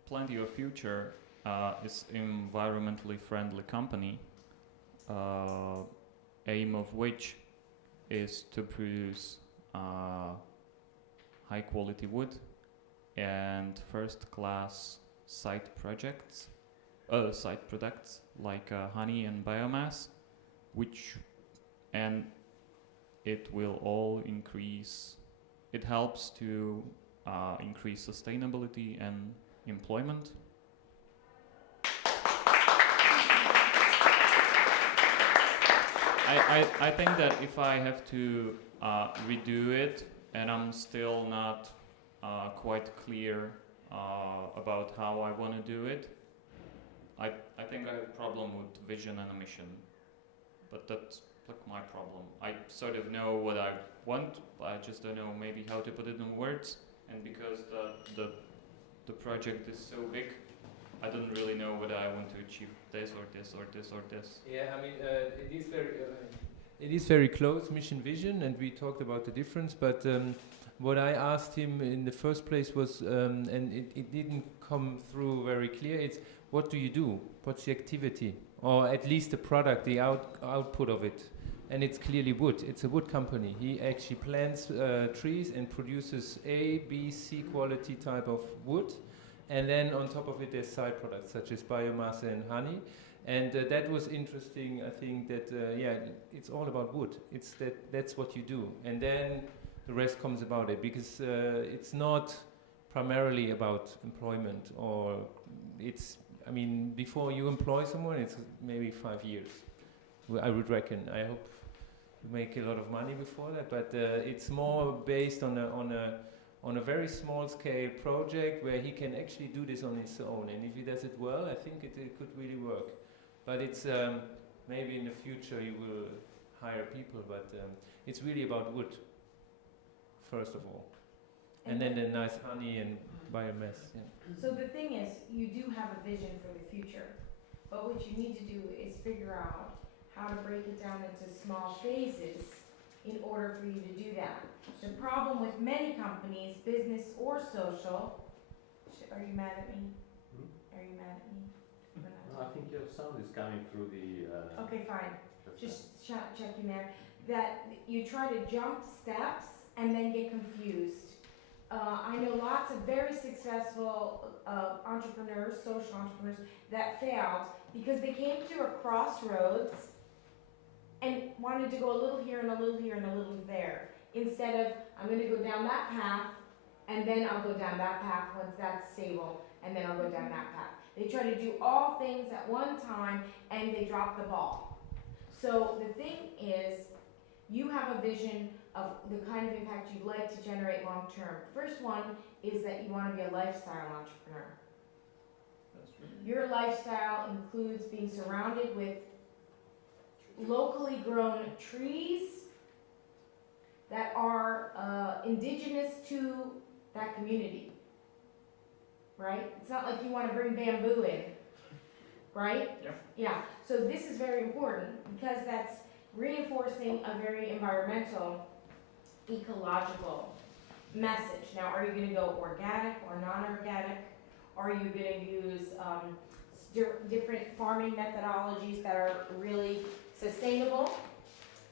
Plenty of Future is environmentally friendly company, aim of which is to produce high quality wood and first class side products like honey and biomass, and it will all increase. It helps to increase sustainability and employment. I think that if I have to redo it and I'm still not quite clear about how I want to do it, I think I have a problem with vision and a mission. But that's like my problem. I sort of know what I want, but I just don't know maybe how to put it in words. And because the project is so big, I don't really know whether I want to achieve this or this or this or this. Yeah, I mean, it is very close, mission vision, and we talked about the difference. But what I asked him in the first place was, and it didn't come through very clear. It's what do you do? What's the activity, or at least the product, the output of it? And it's clearly wood. It's a wood company. He actually plants trees and produces A, B, C quality type of wood. And then on top of it, there's side products such as biomass and honey. And that was interesting. I think that, it's all about wood. It's that's what you do. And then the rest comes about it, because it's not primarily about employment, or before you employ someone, it's maybe 5 years, I would reckon. I hope you make a lot of money before that, but it's more based on a very small scale project where he can actually do this on his own. And if he does it well, I think it could really work. But it's maybe in the future you will hire people, but it's really about wood, first of all. And then the nice honey and biomass. Yeah. So the thing is, you do have a vision for the future, but what you need to do is figure out how to break it down into small phases in order for you to do that. The problem with many companies, business or social, are you mad at me? Are you mad at me? No, I think your sound is coming through the... Okay, fine. Just checking there. That you try to jump steps and then get confused. I know lots of very successful entrepreneurs, social entrepreneurs, that failed because they came to a crossroads and wanted to go a little here and a little here and a little there. Instead of, I'm going to go down that path, and then I'll go down that path once that's stable, and then I'll go down that path. They try to do all things at one time, and they drop the ball. So the thing is, you have a vision of the kind of impact you'd like to generate long term. First one is that you want to be a lifestyle entrepreneur. That's right. Your lifestyle includes being surrounded with locally grown trees that are indigenous to that community, right? It's not like you want to bring bamboo in, right? Yeah. Yeah, so this is very important because that's reinforcing a very environmental, ecological message. Now, are you going to go organic or non-organic? Are you going to use different farming methodologies that are really sustainable?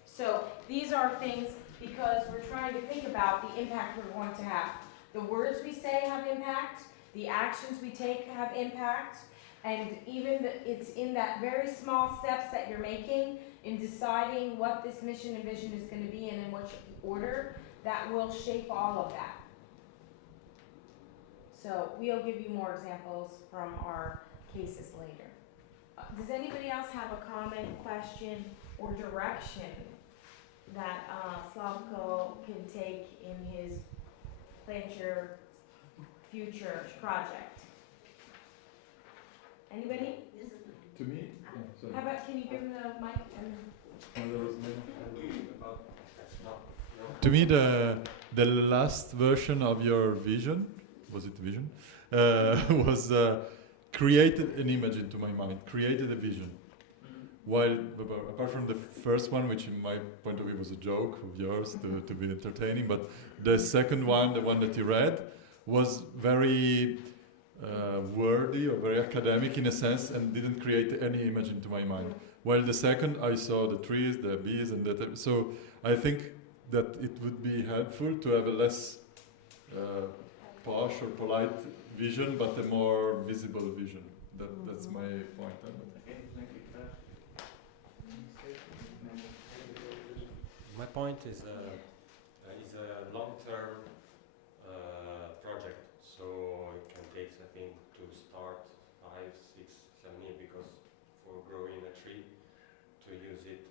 So these are things because we're trying to think about the impact we're going to have. The words we say have impact, the actions we take have impact, and even it's in that very small steps that you're making in deciding what this mission and vision is going to be and in which order that will shape all of that. So we'll give you more examples from our cases later. Does anybody else have a comment, question, or direction that Slavko can take in his Plant Your Future project? Anybody? To me? How about, can you give him the mic? To me, the last version of your vision, was it vision, was created an image into my mind, created a vision. While, apart from the first one, which in my point of view was a joke of yours to be entertaining, but the second one, the one that you read, was very wordy or very academic in a sense and didn't create any image into my mind. While the second, I saw the trees, the bees, and that. So I think that it would be helpful to have a less posh or polite vision, but a more visible vision. That's my point. My point is a long-term project, so it can take, I think, to start 5, 6, 7 years, because for growing a tree, to use it.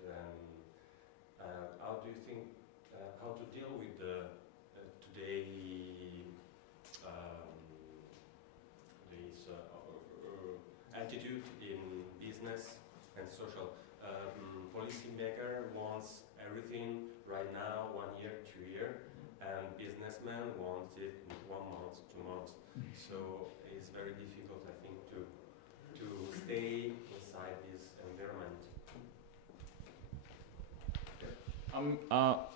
How do you think how to deal with the today this attitude in business and social? Policymaker wants everything right now, 1 year, 2 year, and businessman wants it in 1 month, 2 months. So it's very difficult, I think, to stay inside this environment.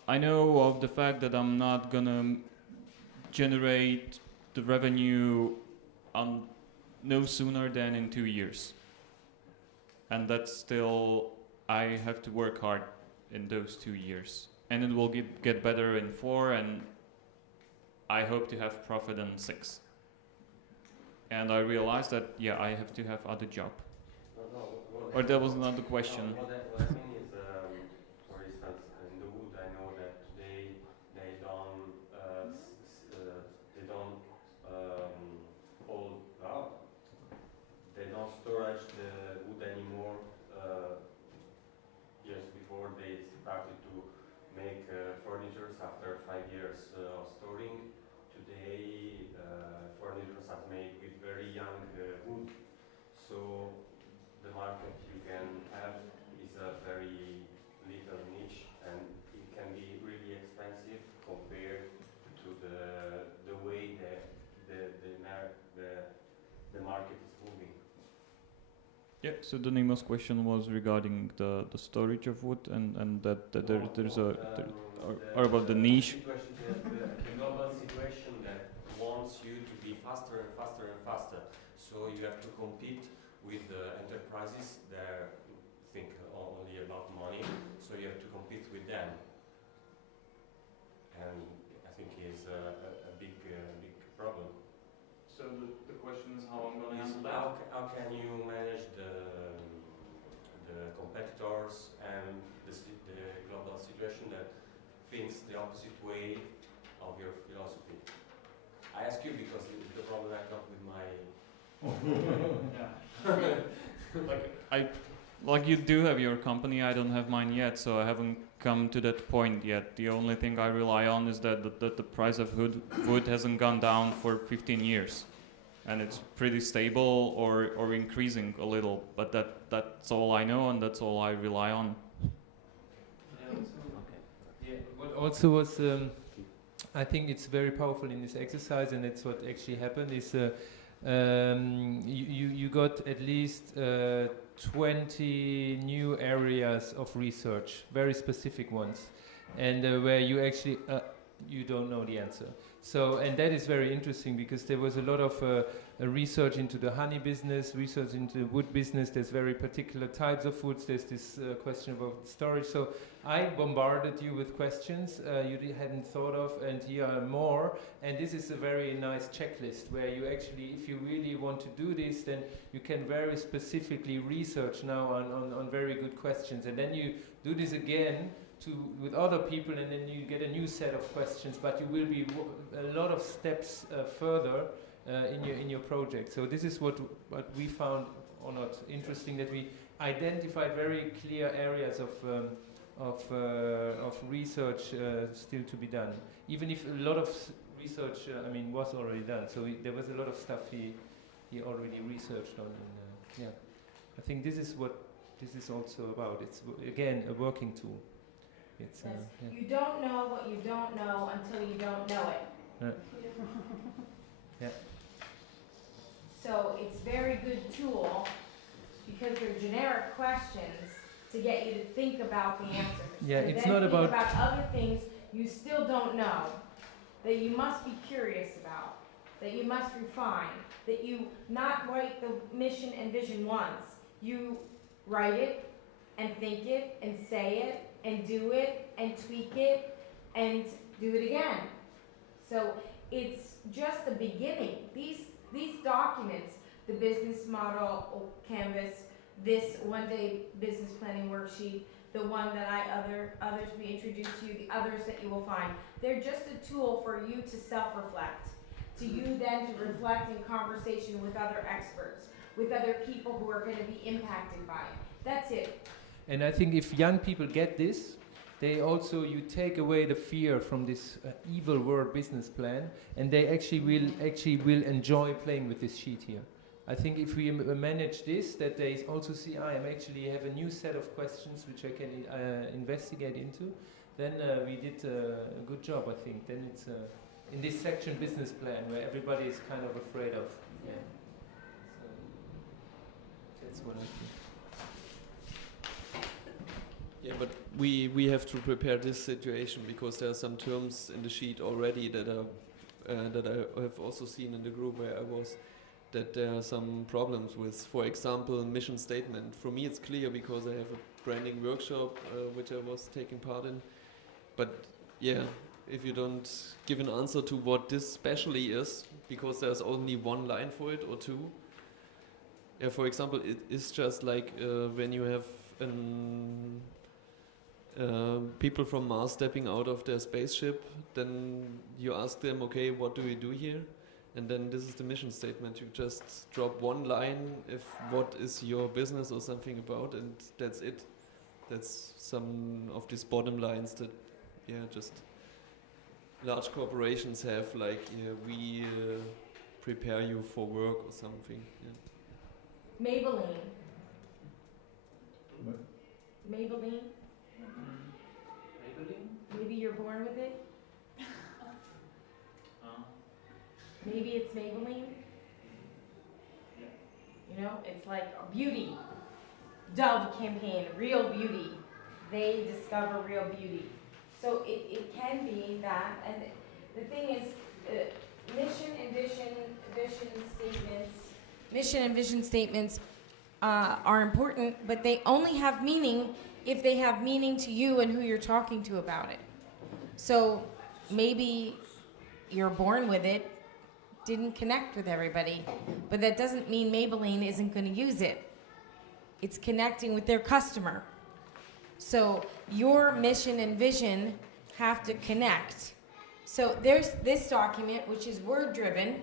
I know of the fact that I'm not gonna generate the revenue no sooner than in 2 years, and that's still, I have to work hard in those 2 years, and it will get better in 4, and I hope to have profit in 6. And I realized that, yeah, I have to have other job. Or that was not the question. What I mean is, for instance, in the wood, I know that today they don't hold out. They don't storage the wood anymore. Years before they started to make furnitures after 5 years of storing. Today, furnitures are made with very young wood. So the market you can have is a very little niche, and it can be really expensive compared to the way the market is moving. Yeah, so the Nemo's question was regarding the storage of wood and that there's or about the niche. The global situation that wants you to be faster and faster and faster. So you have to compete with the enterprises that think only about money. So you have to compete with them. And I think it's a big problem. So the question is how I'm going to answer How can you manage the competitors and the global situation that thinks the opposite way of your philosophy? I ask you because it's the problem I got with my. Like you do have your company, I don't have mine yet, so I haven't come to that point yet. The only thing I rely on is that the price of wood hasn't gone down for 15 years. And it's pretty stable or increasing a little, but that's all I know and that's all I rely on. Yeah, what also was, I think it's very powerful in this exercise, and it's what actually happened, is you got at least 20 new areas of research, very specific ones, and where you actually, you don't know the answer. So, and that is very interesting because there was a lot of research into the honey business, research into the wood business. There's very particular types of woods. There's this question about storage. So I bombarded you with questions you hadn't thought of, and here are more. And this is a very nice checklist where you actually, if you really want to do this, then you can very specifically research now on very good questions. And then you do this again with other people, and then you get a new set of questions, but you will be a lot of steps further in your project. So this is what we found or not interesting, that we identified very clear areas of research still to be done, even if a lot of research was already done. So there was a lot of stuff he already researched on, and I think this is what this is also about. It's again a working tool. It's, yes. You don't know what you don't know until you don't know it. Yeah. So it's a very good tool because they're generic questions to get you to think about the answers. Yeah, and it's then not think about other things you still don't know, that you must be curious about, that you must refine, that you not write the mission and vision once. You write it and think it and say it and do it and tweak it and do it again. So it's just the beginning. These documents, the business model canvas, this one-day business planning worksheet, the one that others we introduced to you, the others that you will find, they're just a tool for you to self-reflect, to you then to reflect in conversation with other experts, with other people who are going to be impacted by it. That's it. And I think if young people get this, you take away the fear from this evil word business plan, and they actually will enjoy playing with this sheet here. I think if we manage this, that they also see I have a new set of questions which I can investigate into, then we did a good job, I think. Then it's in this section business plan where everybody is kind of afraid of. Yeah. So that's what I think. Yeah, but we have to prepare this situation because there are some terms in the sheet already that I have also seen in the group where I was, that there are some problems with. For example, mission statement. For me, it's clear because I have a branding workshop which I was taking part in. But yeah, if you don't give an answer to what this specially is, because there's only one line for it or two. Yeah, for example, it is just like when you have people from Mars stepping out of their spaceship, then you ask them, okay, what do we do here? And then this is the mission statement. You just drop one line if what is your business or something about, and that's it. That's some of these bottom lines that, just large corporations have, like, we prepare you for work or something. Yeah. Maybelline. Maybelline? Maybe you're born with it? Maybe it's Maybelline? You know, it's like a beauty. Dove campaign, real beauty. They discover real beauty. So it can be that, and the thing is, mission and vision statements are important, but they only have meaning if they have meaning to you and who you're talking to about it. So maybe you're born with it, didn't connect with everybody, but that doesn't mean Maybelline isn't going to use it. It's connecting with their customer. So your mission and vision have to connect. So there's this document, which is word-driven.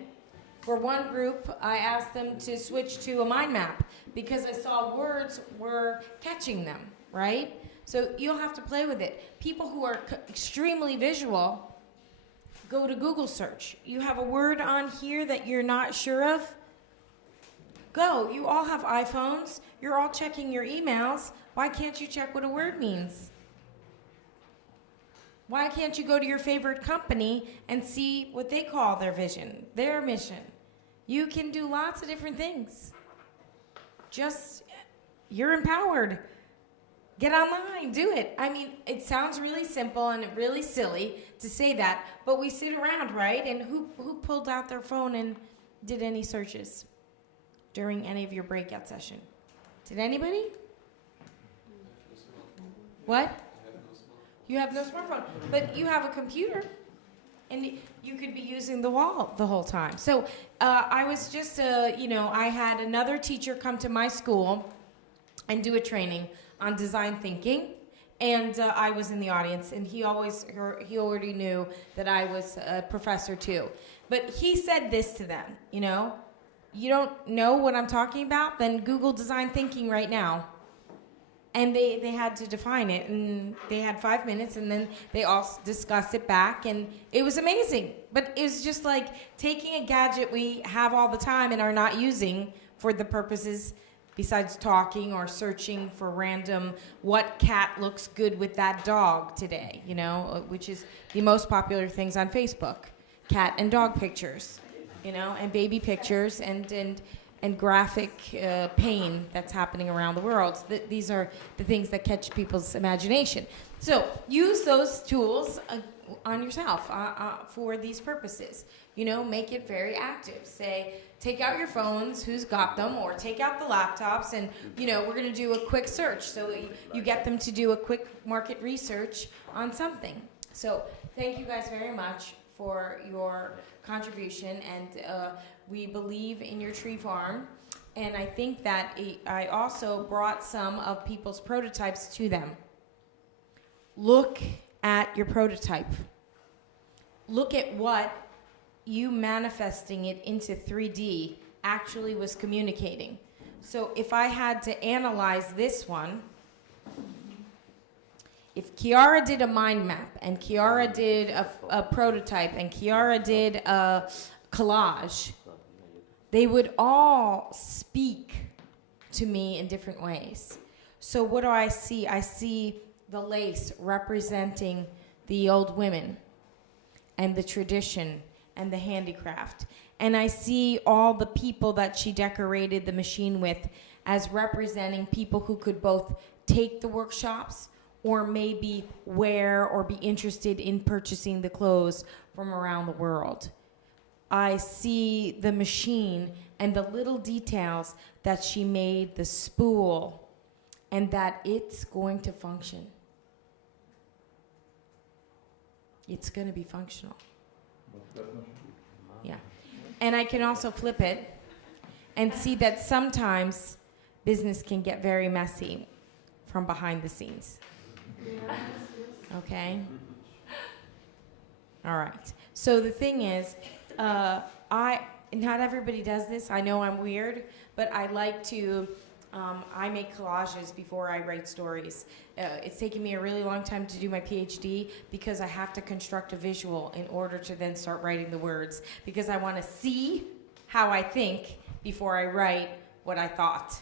For one group, I asked them to switch to a mind map because I saw words were catching them, right? So you'll have to play with it. People who are extremely visual, go to Google search. You have a word on here that you're not sure of? Go. You all have iPhones. You're all checking your emails. Why can't you check what a word means? Why can't you go to your favorite company and see what they call their vision, their mission? You can do lots of different things. You're empowered. Get online, do it. I mean, it sounds really simple and really silly to say that, but we sit around, right? And who pulled out their phone and did any searches during any of your breakout session? Did anybody? What? You have no smartphone, but you have a computer, and you could be using the wall the whole time. So I was just, I had another teacher come to my school and do a training on design thinking, and I was in the audience, and he already knew that I was a professor too. But he said this to them, you don't know what I'm talking about? Then Google design thinking right now. And they had to define it, and they had 5 minutes, and then they all discussed it back, and it was amazing. But it was just like taking a gadget we have all the time and are not using for the purposes besides talking or searching for random what cat looks good with that dog today, which is the most popular things on Facebook. Cat and dog pictures, and baby pictures and graphic pain that's happening around the world. These are the things that catch people's imagination. So use those tools on yourself for these purposes. Make it very active. Say, take out your phones, who's got them, or take out the laptops, and we're going to do a quick search. So you get them to do a quick market research on something. So thank you guys very much for your contribution, and we believe in your tree farm. And I think that I also brought some of people's prototypes to them. Look at your prototype. Look at what you manifesting it into 3D actually was communicating. So if I had to analyze this one, if Kiara did a mind map, and Kiara did a prototype, and Kiara did a collage, they would all speak to me in different ways. So what do I see? I see the lace representing the old women and the tradition and the handicraft. And I see all the people that she decorated the machine with as representing people who could both take the workshops or maybe wear or be interested in purchasing the clothes from around the world. I see the machine and the little details that she made, the spool, and that it's going to function. It's going to be functional. Yeah. And I can also flip it and see that sometimes business can get very messy from behind the scenes. Okay? All right. So the thing is, not everybody does this. I know I'm weird, but I like to, I make collages before I write stories. It's taken me a really long time to do my PhD because I have to construct a visual in order to then start writing the words, because I want to see how I think before I write what I thought.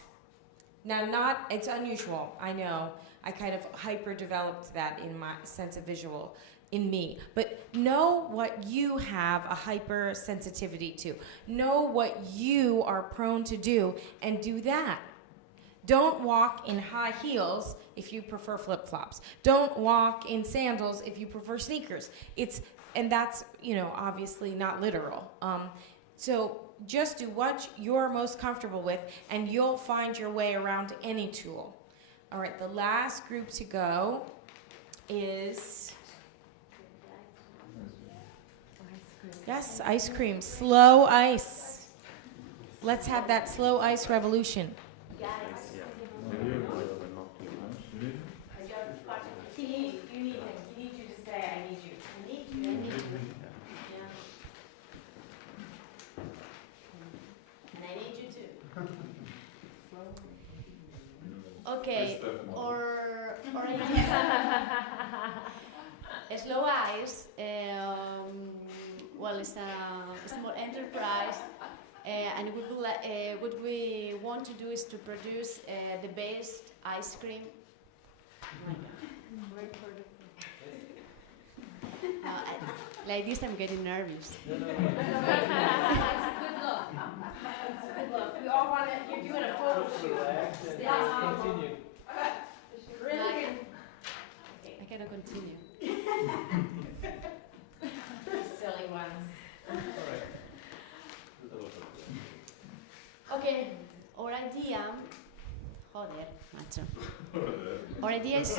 Now, it's unusual, I know. I kind of hyper-developed that in my sense of visual in me. But know what you have a hypersensitivity to. Know what you are prone to do and do that. Don't walk in high heels if you prefer flip-flops. Don't walk in sandals if you prefer sneakers. And that's, obviously not literal. So just do what you're most comfortable with, and you'll find your way around any tool. All right, the last group to go is... Yes, ice cream. Slow ice. Let's have that slow ice revolution. You need him. He needs you to say, I need you. I need you. I need you. Yeah. And I need you too. Okay, or Slow Ice, well, it's a small enterprise, and what we want to do is to produce the best ice cream. Like this, I'm getting nervous. That's a good look. That's a good look. We all want to, you're doing a photo shoot. Continue. Really cannot continue. Silly ones. Okay, our idea, joder, macho. Our idea is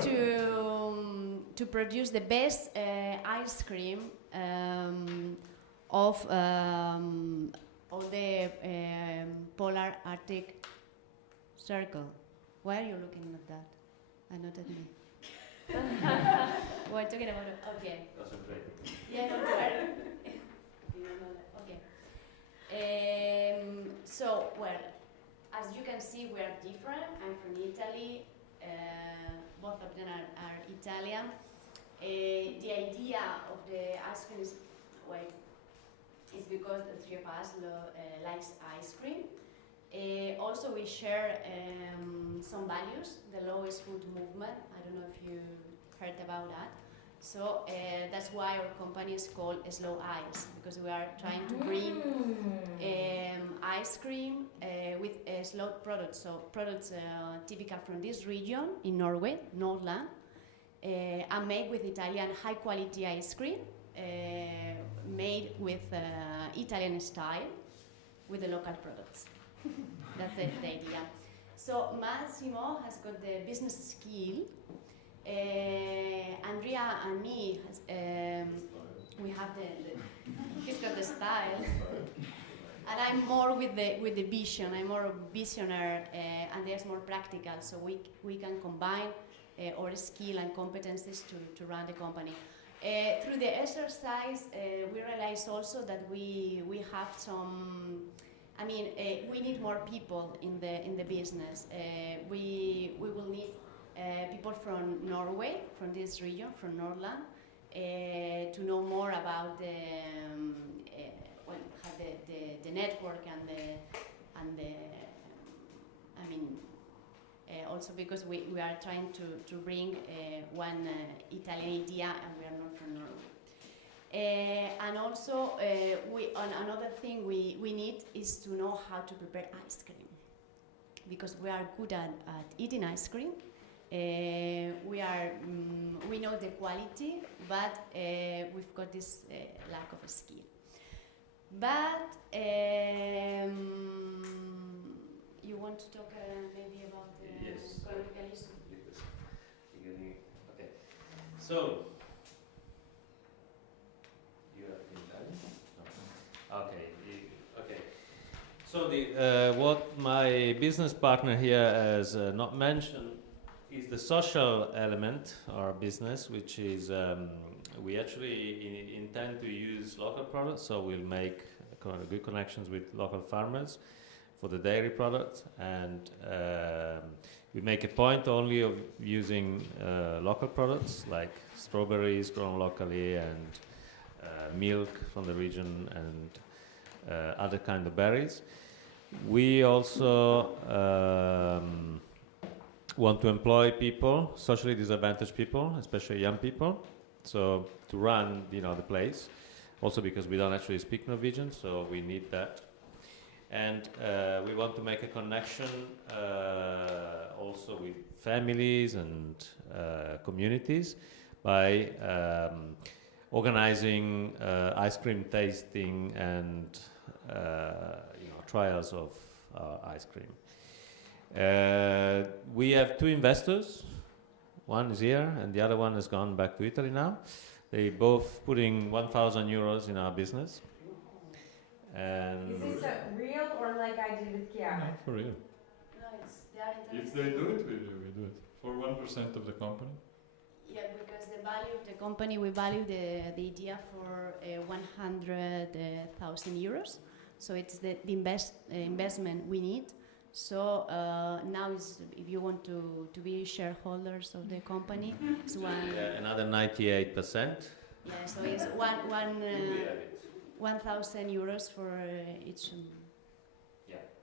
to produce the best ice cream of all the polar Arctic circle. Why are you looking at that? And not at me. We're talking about it. Okay. Yeah, don't worry. Okay. So, well, as you can see, we are different. I'm from Italy. Both of them are Italian. The idea of the ice cream is, well, it's because the three of us likes ice cream. Also, we share some values, the lowest food movement. I don't know if you heard about that. So that's why our company is called Slow Ice, because we are trying to bring ice cream with slow products. So products typical from this region in Norway, Nordland, and made with Italian high quality ice cream, made with Italian style, with the local products. That's the idea. So Massimo has got the business skill. Andrea and me, we have he's got the style, and I'm more with the vision. I'm more visionary, and there's more practical. So we can combine our skill and competencies to run the company. Through the exercise, we realize also that we have some. I mean, we need more people in the business. We will need people from Norway, from this region, from Nordland, to know more about the network and the I mean, also because we are trying to bring one Italian idea, and we are not from Norway. And also, another thing we need is to know how to prepare ice cream, because we are good at eating ice cream. We know the quality, but we've got this lack of skill. But you want to talk maybe about the economical issue? Okay. So, you are in Italian? No. Okay. Okay. So what my business partner here has not mentioned is the social element of our business, which is we actually intend to use local products, so we'll make good connections with local farmers for the dairy products, and we make a point only of using local products like strawberries grown locally and milk from the region and other kind of berries. We also want to employ people, socially disadvantaged people, especially young people, so to run, the place. Also because we don't actually speak Norwegian, so we need that. And we want to make a connection also with families and communities by organizing ice cream tasting and trials of ice cream. We have two investors. One is here, and the other one has gone back to Italy now. They both putting 1,000 euros in our business. And Is this real or like I did with Chiara? No, for real. No, they are If they do it, we do it. For 1% of the company. Yeah, because the value of the company, we value the idea for 100,000 euros. So it's the investment we need. So now if you want to be shareholders of the company, it's one. Yeah, another 98%. Yeah, so it's 1,000 euros for each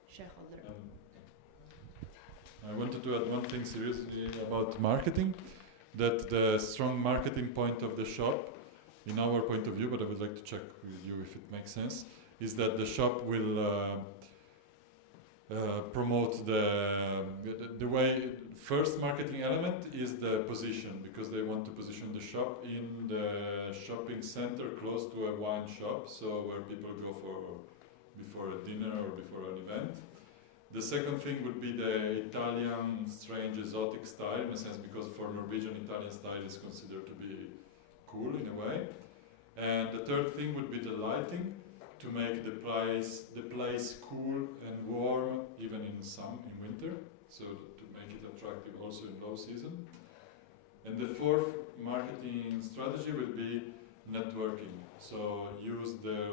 shareholder. I wanted to add one thing seriously about marketing, that the strong marketing point of the shop, in our point of view, but I would like to check with you if it makes sense, is that the shop will promote the way. First marketing element is the position, because they want to position the shop in the shopping center close to a wine shop, so where people go for before a dinner or before an event. The second thing would be the Italian strange exotic style, in a sense, because for Norwegian, Italian style is considered to be cool in a way. And the third thing would be the lighting, to make the place cool and warm even in winter, so to make it attractive also in low season. And the fourth marketing strategy will be networking. So use the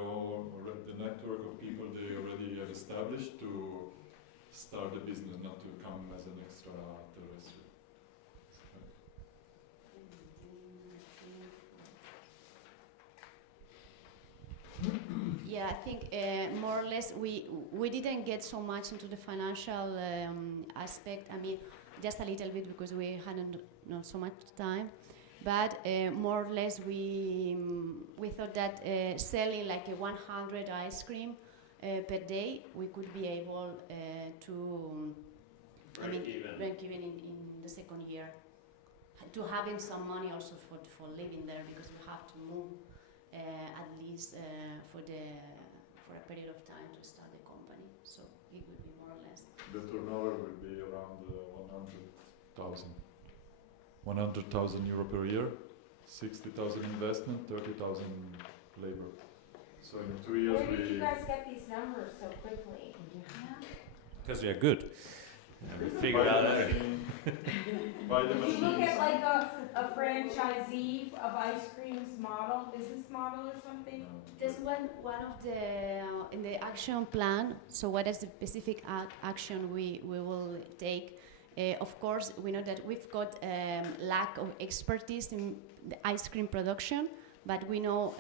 network of people they already have established to start a business, not to come as an extra terrestrial. Yeah, I think more or less we didn't get so much into the financial aspect. I mean, just a little bit because we hadn't not so much time. But more or less we thought that selling like a 100 ice cream per day, we could be able to break even in the second year. To having some money also for living there, because we have to move at least for a period of time to start the company. So it would be more or less. The turnover will be around 100,000 euro per year, 60,000 investment, 30,000 labor. So in 2 years Where did you guys get these numbers so quickly? Because we are good. We figure out everything. By the Did you look machines. at like a franchisee of ice creams business model or something? There's one of the in the action plan. So what is the specific action we will take? Of course, we know that we've got lack of expertise in the ice cream production, but we know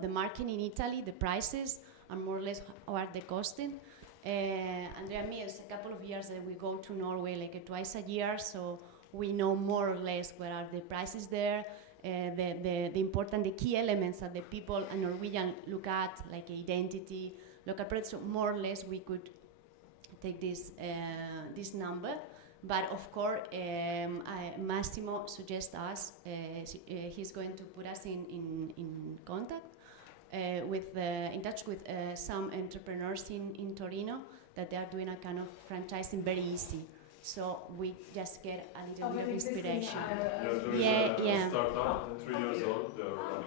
the market in Italy, the prices, and more or less what the costing. Andrea and me, it's a couple of years that we go to Norway like twice a year, so we know more or less what are the prices there, the key elements that the people in Norwegian look at, like identity, local products. So more or less we could take this number. But of course, Massimo suggests us, he's going to put us in contact in touch with some entrepreneurs in Torino that they are doing a kind of franchising very easy. So we just get a little bit of inspiration. Yeah. Startup, 3 years old.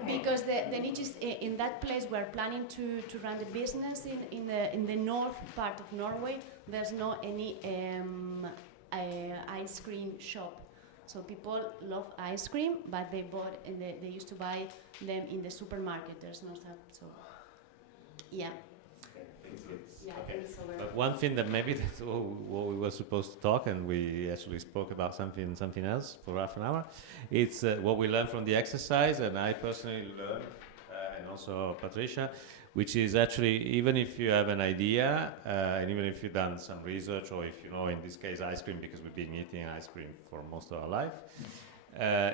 Because the niche is in that place. We're planning to run the business in the north part of Norway. There's not any ice cream shop. So people love ice cream, but they used to buy them in the supermarket. There's no so yeah. Okay. But one thing that maybe that's what we were supposed to talk, and we actually spoke about something else for half an hour. It's what we learned from the exercise, and I personally learned, and also Patricia, which is actually, even if you have an idea, and even if you've done some research, or if you know, in this case, ice cream, because we've been eating ice cream for most of our life,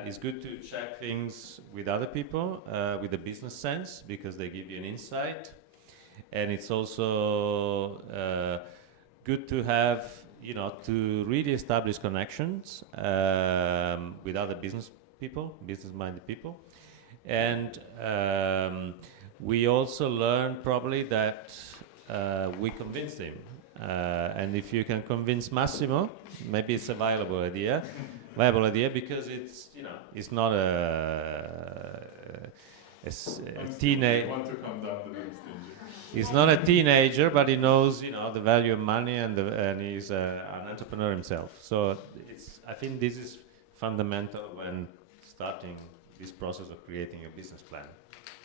it's good to check things with other people, with a business sense, because they give you an insight. And it's also good to have, to really establish connections with other business-minded people. And we also learned probably that we convinced him. And if you can convince Massimo, maybe it's a viable idea because it's not a teenage. I want to come down to the stage. He's not a teenager, but he knows, the value of money, and he's an entrepreneur himself. So I think this is fundamental when starting this process of creating a business plan.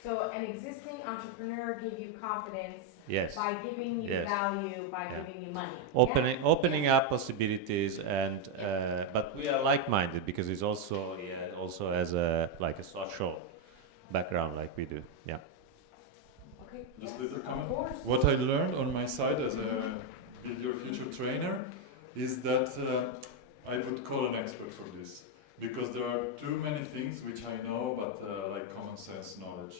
So an existing entrepreneur give you confidence by giving you value, by giving you money. Opening up possibilities, and but we are like-minded because he also has a social background like we do. Yeah. Okay. Just a little comment. What I learned on my side as a Build Your Future trainer is that I would call an expert for this, because there are too many things which I know, but like common sense knowledge.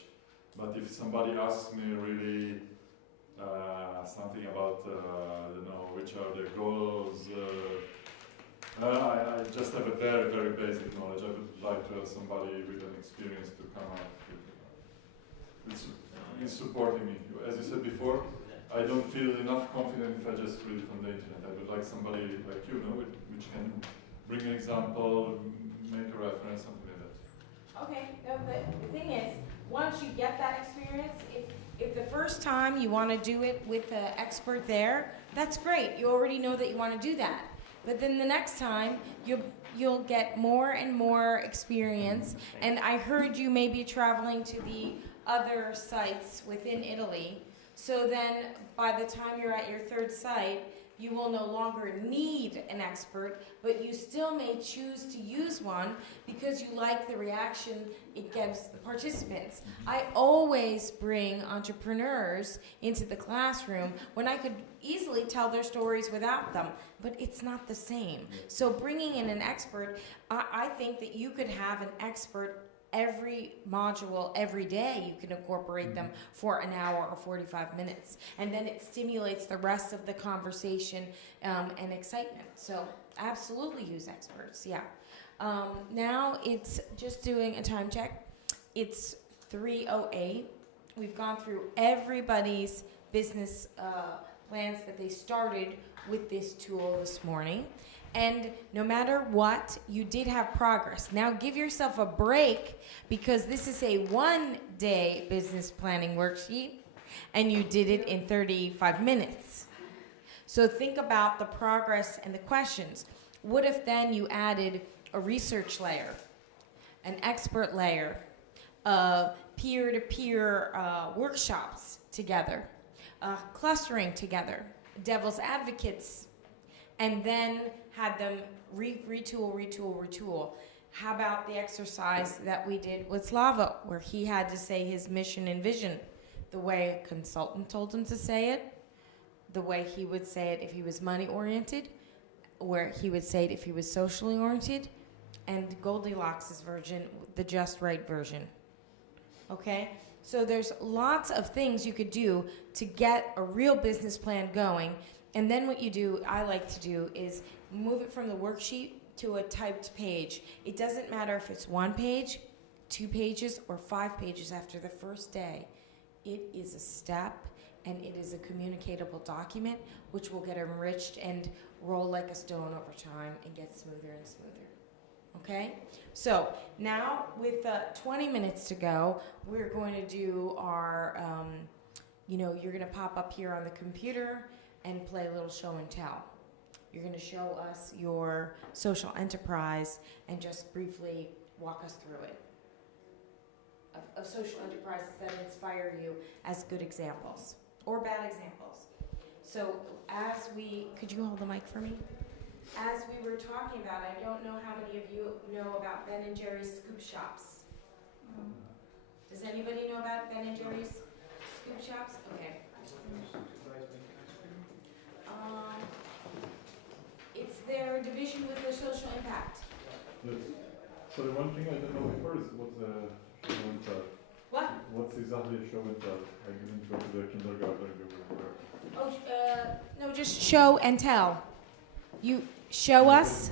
But if somebody asks me really something about which which are the goals. I just have a very, very basic knowledge. I would like to have somebody with an experience to come up with supporting me. As you said before, I don't feel enough confident if I just read it on the internet. I would like somebody like you, which can bring an example, make a reference, something like that. Okay, no, but the thing is, once you get that experience, if the first time you want to do it with an expert there, that's great. You already know that you want to do that. But then the next time, you'll get more and more experience. And I heard you may be traveling to the other sites within Italy. So then by the time you're at your third site, you will no longer need an expert, but you still may choose to use one because you like the reaction it gives the participants. I always bring entrepreneurs into the classroom when I could easily tell their stories without them, but it's not the same. So bringing in an expert, I think that you could have an expert every module, every day. You can incorporate them for an hour or 45 minutes. And then it stimulates the rest of the conversation and excitement. So absolutely use experts, yeah. Now it's just doing a time check. It's 3:08. We've gone through everybody's business plans that they started with this tool this morning. And no matter what, you did have progress. Now give yourself a break because this is a one-day business planning worksheet and you did it in 35 minutes. So think about the progress and the questions. What if then you added a research layer, an expert layer, peer-to-peer workshops together, clustering together, devil's advocates, and then had them retool. How about the exercise that we did with Slavo, where he had to say his mission and vision, the way a consultant told him to say it, the way he would say it if he was money-oriented, where he would say it if he was socially oriented, and Goldilocks' version, the just right version. Okay? So there's lots of things you could do to get a real business plan going. And then what you do, I like to do, is move it from the worksheet to a typed page. It doesn't matter if it's 1 page, 2 pages, or 5 pages after the first day. It is a step, and it is a communicatable document, which will get enriched and roll like a stone over time and get smoother and smoother. Okay? So now, with 20 minutes to go, we're going to do our, you're going to pop up here on the computer and play a little show and tell. You're going to show us your social enterprise and just briefly walk us through it. Of social enterprises that inspire you as good examples or bad examples. So could you hold the mic for me? As we were talking about, I don't know how many of you know about Ben & Jerry's Scoop Shops. Does anybody know about Ben & Jerry's Scoop Shops? Okay. It's their division with the social impact. Yes. So the one thing I don't know before is what's a show and tell. What? What's exactly a show and tell? I didn't go to the kindergarten. No, just show and tell. You show us.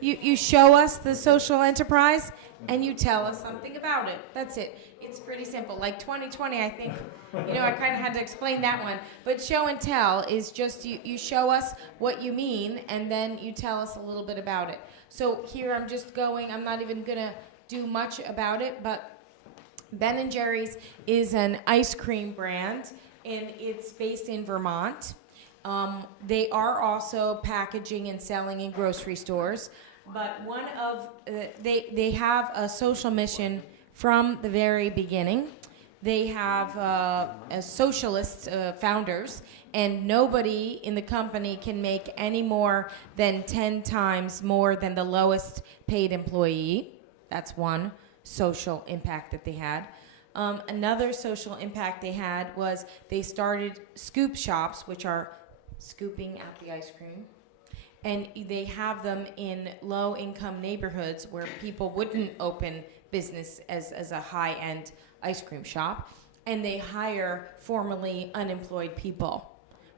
You show us the social enterprise, and you tell us something about it. That's it. It's pretty simple. Like 2020, I think, I kind of had to explain that one. But show and tell is just you show us what you mean, and then you tell us a little bit about it. So here I'm not even going to do much about it, but Ben & Jerry's is an ice cream brand, and it's based in Vermont. They are also packaging and selling in grocery stores, but they have a social mission from the very beginning. They have a socialist founders, and nobody in the company can make any more than 10 times more than the lowest paid employee. That's one social impact that they had. Another social impact they had was they started scoop shops, which are scooping out the ice cream. And they have them in low-income neighborhoods where people wouldn't open business as a high-end ice cream shop. And they hire formerly unemployed people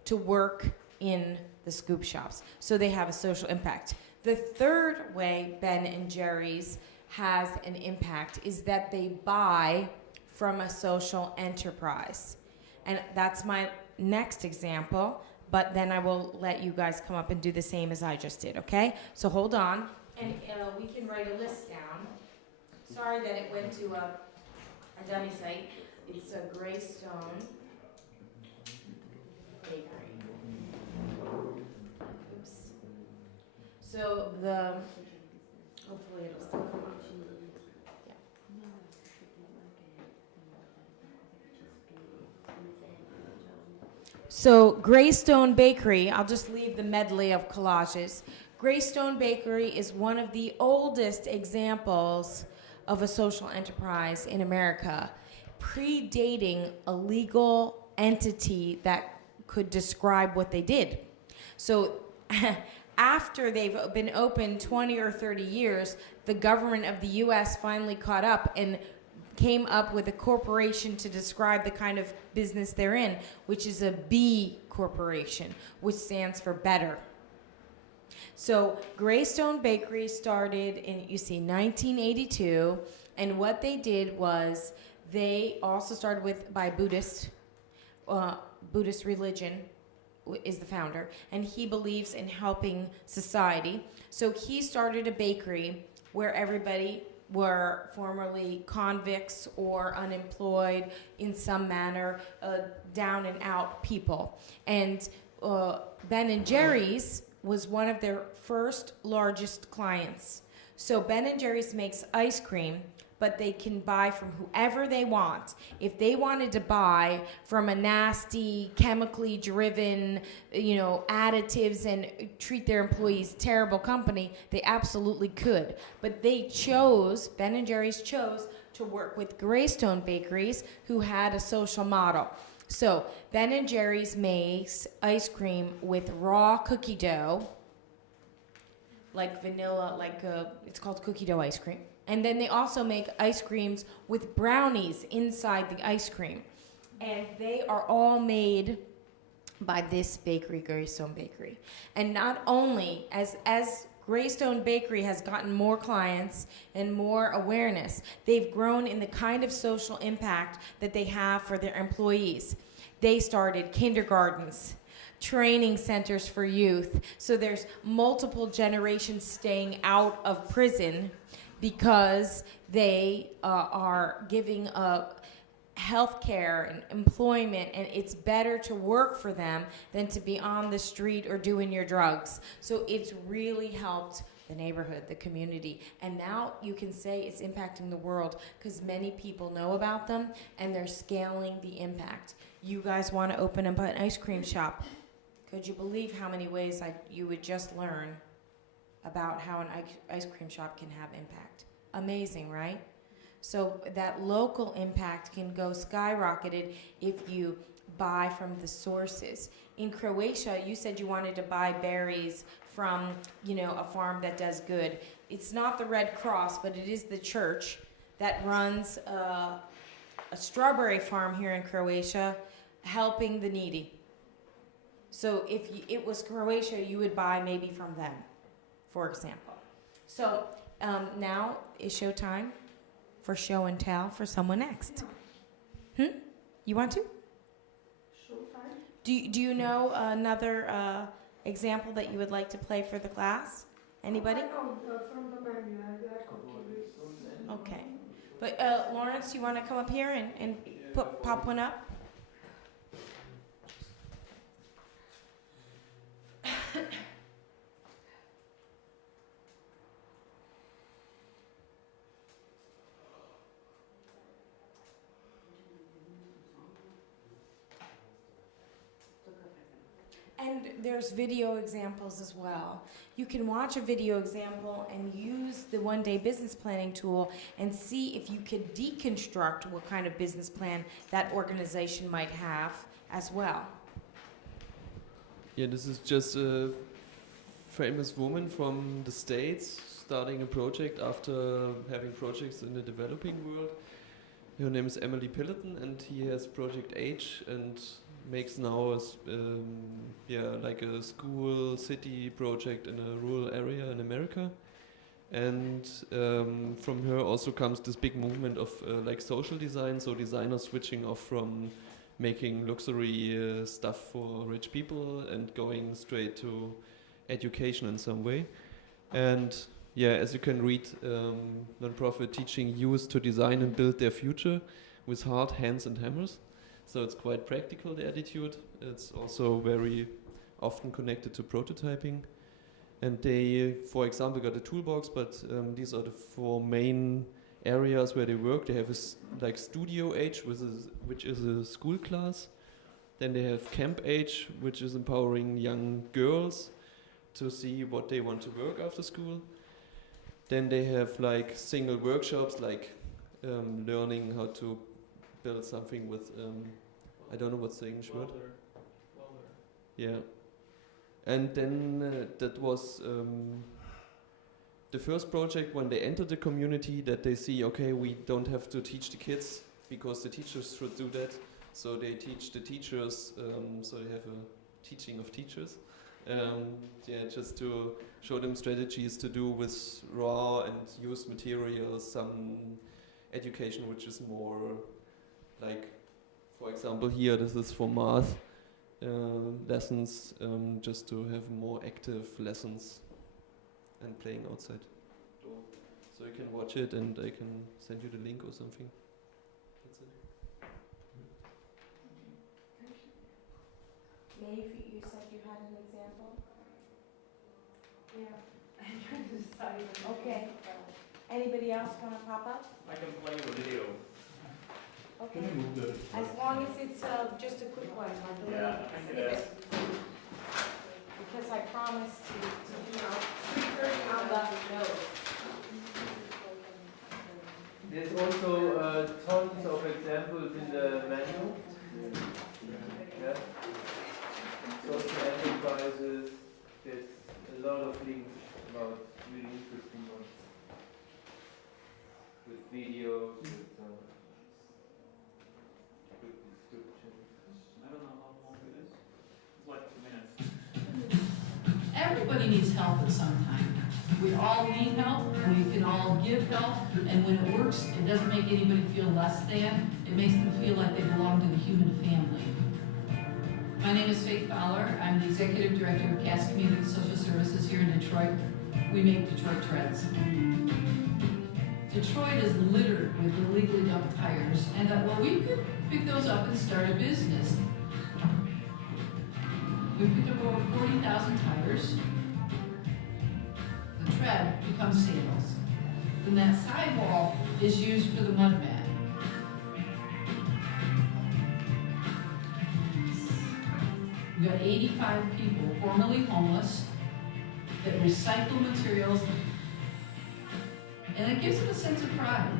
to work in the scoop shops. So they have a social impact. The third way Ben and Jerry's has an impact is that they buy from a social enterprise. And that's my next example, but then I will let you guys come up and do the same as I just did, okay? So hold on, and we can write a list down. Sorry that it went to a dummy site. It's a Greystone Bakery. Oops. So hopefully it'll still come up. Yeah. So Greystone Bakery, I'll just leave the medley of collages. Greystone Bakery is one of the oldest examples of a social enterprise in America, predating a legal entity that could describe what they did. So after they've been open 20 or 30 years, the government of the US finally caught up and came up with a corporation to describe the kind of business they're in, which is a B corporation, which stands for better. So Greystone Bakery started in, 1982, and what they did was they also started by Buddhist religion is the founder, and he believes in helping society. So he started a bakery where everybody were formerly convicts or unemployed in some manner, down and out people. And Ben and Jerry's was one of their first largest clients. So Ben and Jerry's makes ice cream, but they can buy from whoever they want. If they wanted to buy from a nasty, chemically driven, additives and treat their employees terrible company, they absolutely could. But Ben and Jerry's chose to work with Greystone Bakeries, who had a social model. So Ben and Jerry's makes ice cream with raw cookie dough, like vanilla, it's called cookie dough ice cream. And then they also make ice creams with brownies inside the ice cream. And they are all made by this bakery, Greystone Bakery. And not only, as Greystone Bakery has gotten more clients and more awareness, they've grown in the kind of social impact that they have for their employees. They started kindergartens, training centers for youth. So there's multiple generations staying out of prison because they are giving health care and employment, and it's better to work for them than to be on the street or doing your drugs. So it's really helped the neighborhood, the community, and now you can say it's impacting the world because many people know about them and they're scaling the impact. You guys want to open up an ice cream shop. Could you believe how many ways you would just learn about how an ice cream shop can have impact? Amazing, right? So that local impact can go skyrocketed if you buy from the sources. In Croatia, you said you wanted to buy berries from, a farm that does good. It's not the Red Cross, but it is the church that runs a strawberry farm here in Croatia, helping the needy. So if it was Croatia, you would buy maybe from them, for example. So now is showtime for show and tell for someone next. You want to? Showtime. Do you know another example that you would like to play for the class? Anybody? I know from the menu. I could Okay. But Lawrence, you want to come up here and pop one up? And there's video examples as well. You can watch a video example and use the one-day business planning tool and see if you can deconstruct what kind of business plan that organization might have as well. Yeah, this is just a famous woman from the States starting a project after having projects in the developing world. Her name is Emily Pillerton, and he has Project H, and makes now like a school city project in a rural area in America. And from her also comes this big movement of like social design, so designers switching off from making luxury stuff for rich people and going straight to education in some way. And yeah, as you can read, non-profit teaching youth to design and build their future with hard hands and hammers. So it's quite practical, the attitude. It's also very often connected to prototyping. And they, for example, got a toolbox, but these are the 4 main areas where they work. They have like Studio Age, which is a school class. Then they have Camp Age, which is empowering young girls to see what they want to work after school. Then they have like single workshops, like learning how to build something with, I don't know what's the English word. Yeah. And then that was the first project when they entered the community, that they see, okay, we don't have to teach the kids because the teachers should do that. So they teach the teachers, so they have a teaching of teachers. Just to show them strategies to do with raw and used materials, some education which is more like, for example, here this is for math lessons, just to have more active lessons and playing outside. So you can watch it and I can send you the link or something. That's it. Maeve, you said you had an example? Yeah, I'm trying to decide. Okay. Anybody else want to pop up? I can play a video. Okay. As long as it's just a quick one, like a Yeah, little I can snippet. Because I promised to do 3:30 on the nose. There's also tons of examples in the manual. Yeah. Social enterprises, there's a lot of links about really interesting ones. With videos, with descriptions. I don't know how long it is. It's like 2 minutes. Everybody needs help at some time. We all need help, we can all give help, and when it works, it doesn't make anybody feel less than. It makes them feel like they belong to the human family. My name is Faith Fowler. I'm the Executive Director of Cass Community Social Services here in Detroit. We make Detroit treads. Detroit is littered with illegally dumped tires, and we could pick those up and start a business. We picked up over 40,000 tires. The tread becomes sandals. Then that sidewall is used for the mud mat. We've got 85 people, formerly homeless, that recycle materials, and it gives them a sense of pride.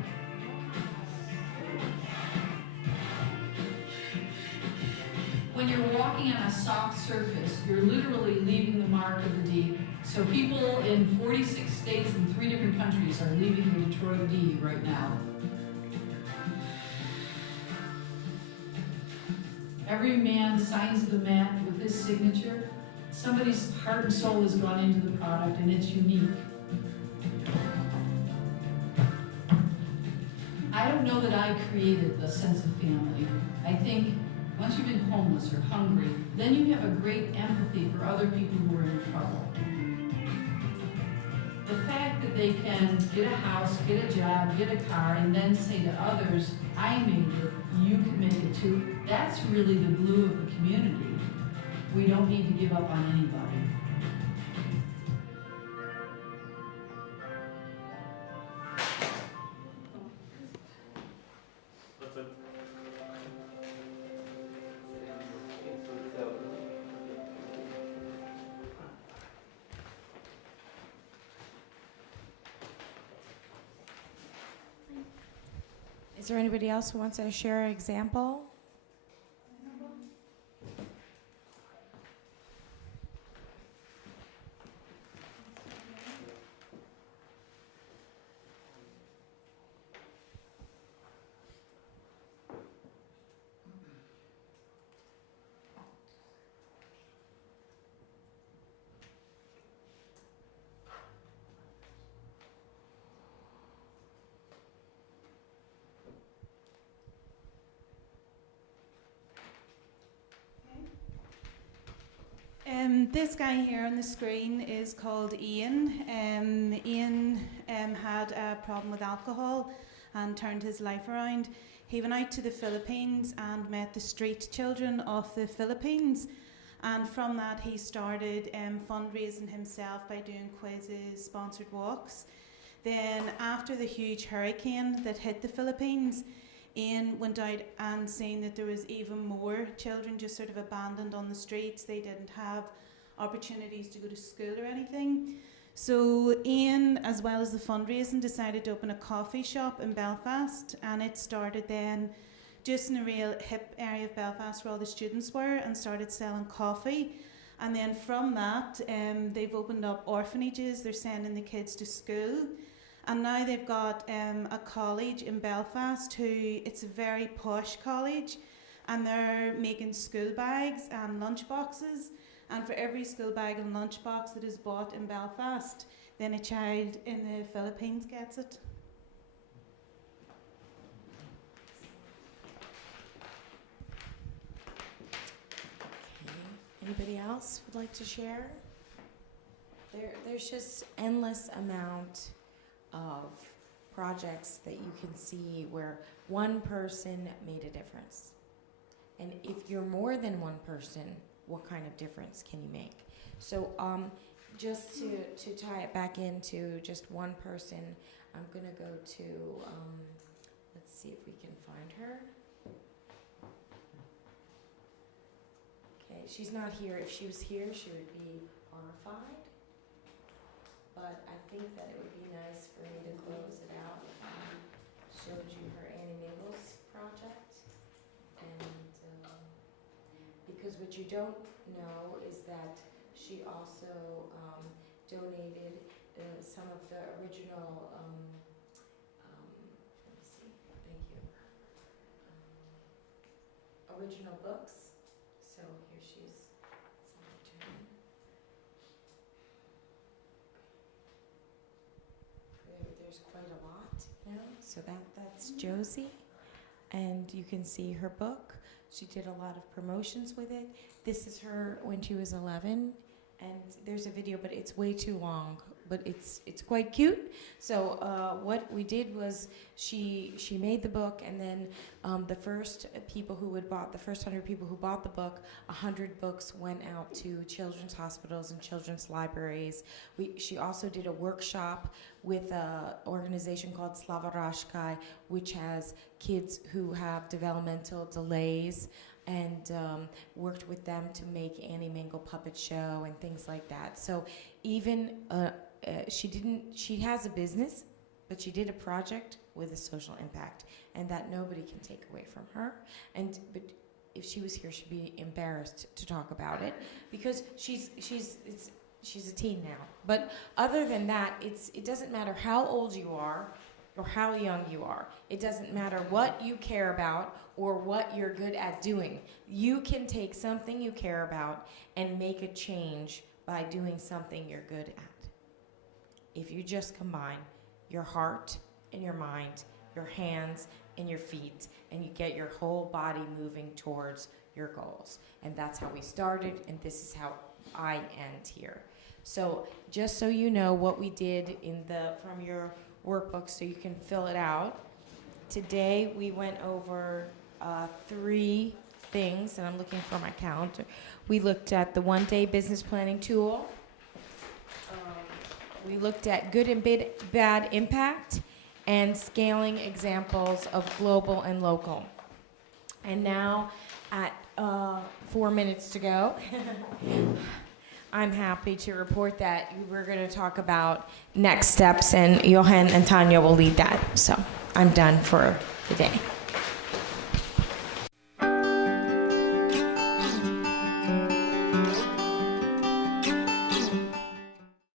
When you're walking on a soft surface, you're literally leaving the mark of the D. So people in 46 states and 3 different countries are leaving the Detroit D right now. Every man signs the mat with his signature. Somebody's heart and soul has gone into the product, and it's unique. I don't know that I created the sense of family. I think once you've been homeless or hungry, then you have a great empathy for other people who are in trouble. The fact that they can get a house, get a job, get a car, and then say to others, I made it, you can make it too, that's really the glue of the community. We don't need to give up on anybody. Is there anybody else who wants to share an example? This guy here on the screen is called Ian. Ian had a problem with alcohol and turned his life around. He went out to the Philippines and met the street children of the Philippines. And from that, he started fundraising himself by doing quizzes, sponsored walks. Then after the huge hurricane that hit the Philippines, Ian went out and seen that there was even more children just sort of abandoned on the streets. They didn't have opportunities to go to school or anything. So Ian, as well as the fundraising, decided to open a coffee shop in Belfast, and it started then just in a real hip area of Belfast where all the students were, and started selling coffee. And then from that, they've opened up orphanages. They're sending the kids to school. And now they've got a college in Belfast it's a very posh college, and they're making school bags and lunch boxes. And for every school bag and lunch box that is bought in Belfast, then a child in the Philippines gets it. Anybody else would like to share? There's just endless amount of projects that you can see where one person made a difference. And if you're more than one person, what kind of difference can you make? So just to tie it back into just one person, I'm going to go to, let's see if we can find her. Okay, she's not here. If she was here, she would be horrified. But I think that it would be nice for me to close it out if I showed you her Annie Mingles project. And because what you don't know is that she also donated some of the original, let me see, thank you, original books. So here she's, there's quite a lot, you know. So that's Josie, and you can see her book. She did a lot of promotions with it. This is her when she was 11, and there's a video, but it's way too long. But it's quite cute. So what we did was she made the book, and then the first 100 people who bought the book, 100 books went out to children's hospitals and children's libraries. She also did a workshop with an organization called Slava Rashkai, which has kids who have developmental delays, and worked with them to make Annie Mingle puppet show and things like that. So even she has a business, but she did a project with a social impact, and that nobody can take away from her. But if she was here, she'd be embarrassed to talk about it, because she's a teen now. But other than that, it doesn't matter how old you are or how young you are. It doesn't matter what you care about or what you're good at doing. You can take something you care about and make a change by doing something you're good at. If you just combine your heart and your mind, your hands and your feet, and you get your whole body moving towards your goals. And that's how we started, and this is how I end here. So just so you know what we did from your workbook, so you can fill it out. Today we went over 3 things, and I'm looking for my calendar. We looked at the one-day business planning tool. We looked at good and bad impact and scaling examples of global and local. And now at 4 minutes to go, I'm happy to report that we're going to talk about next steps, and Johan and Tanya will lead that. So I'm done for the day.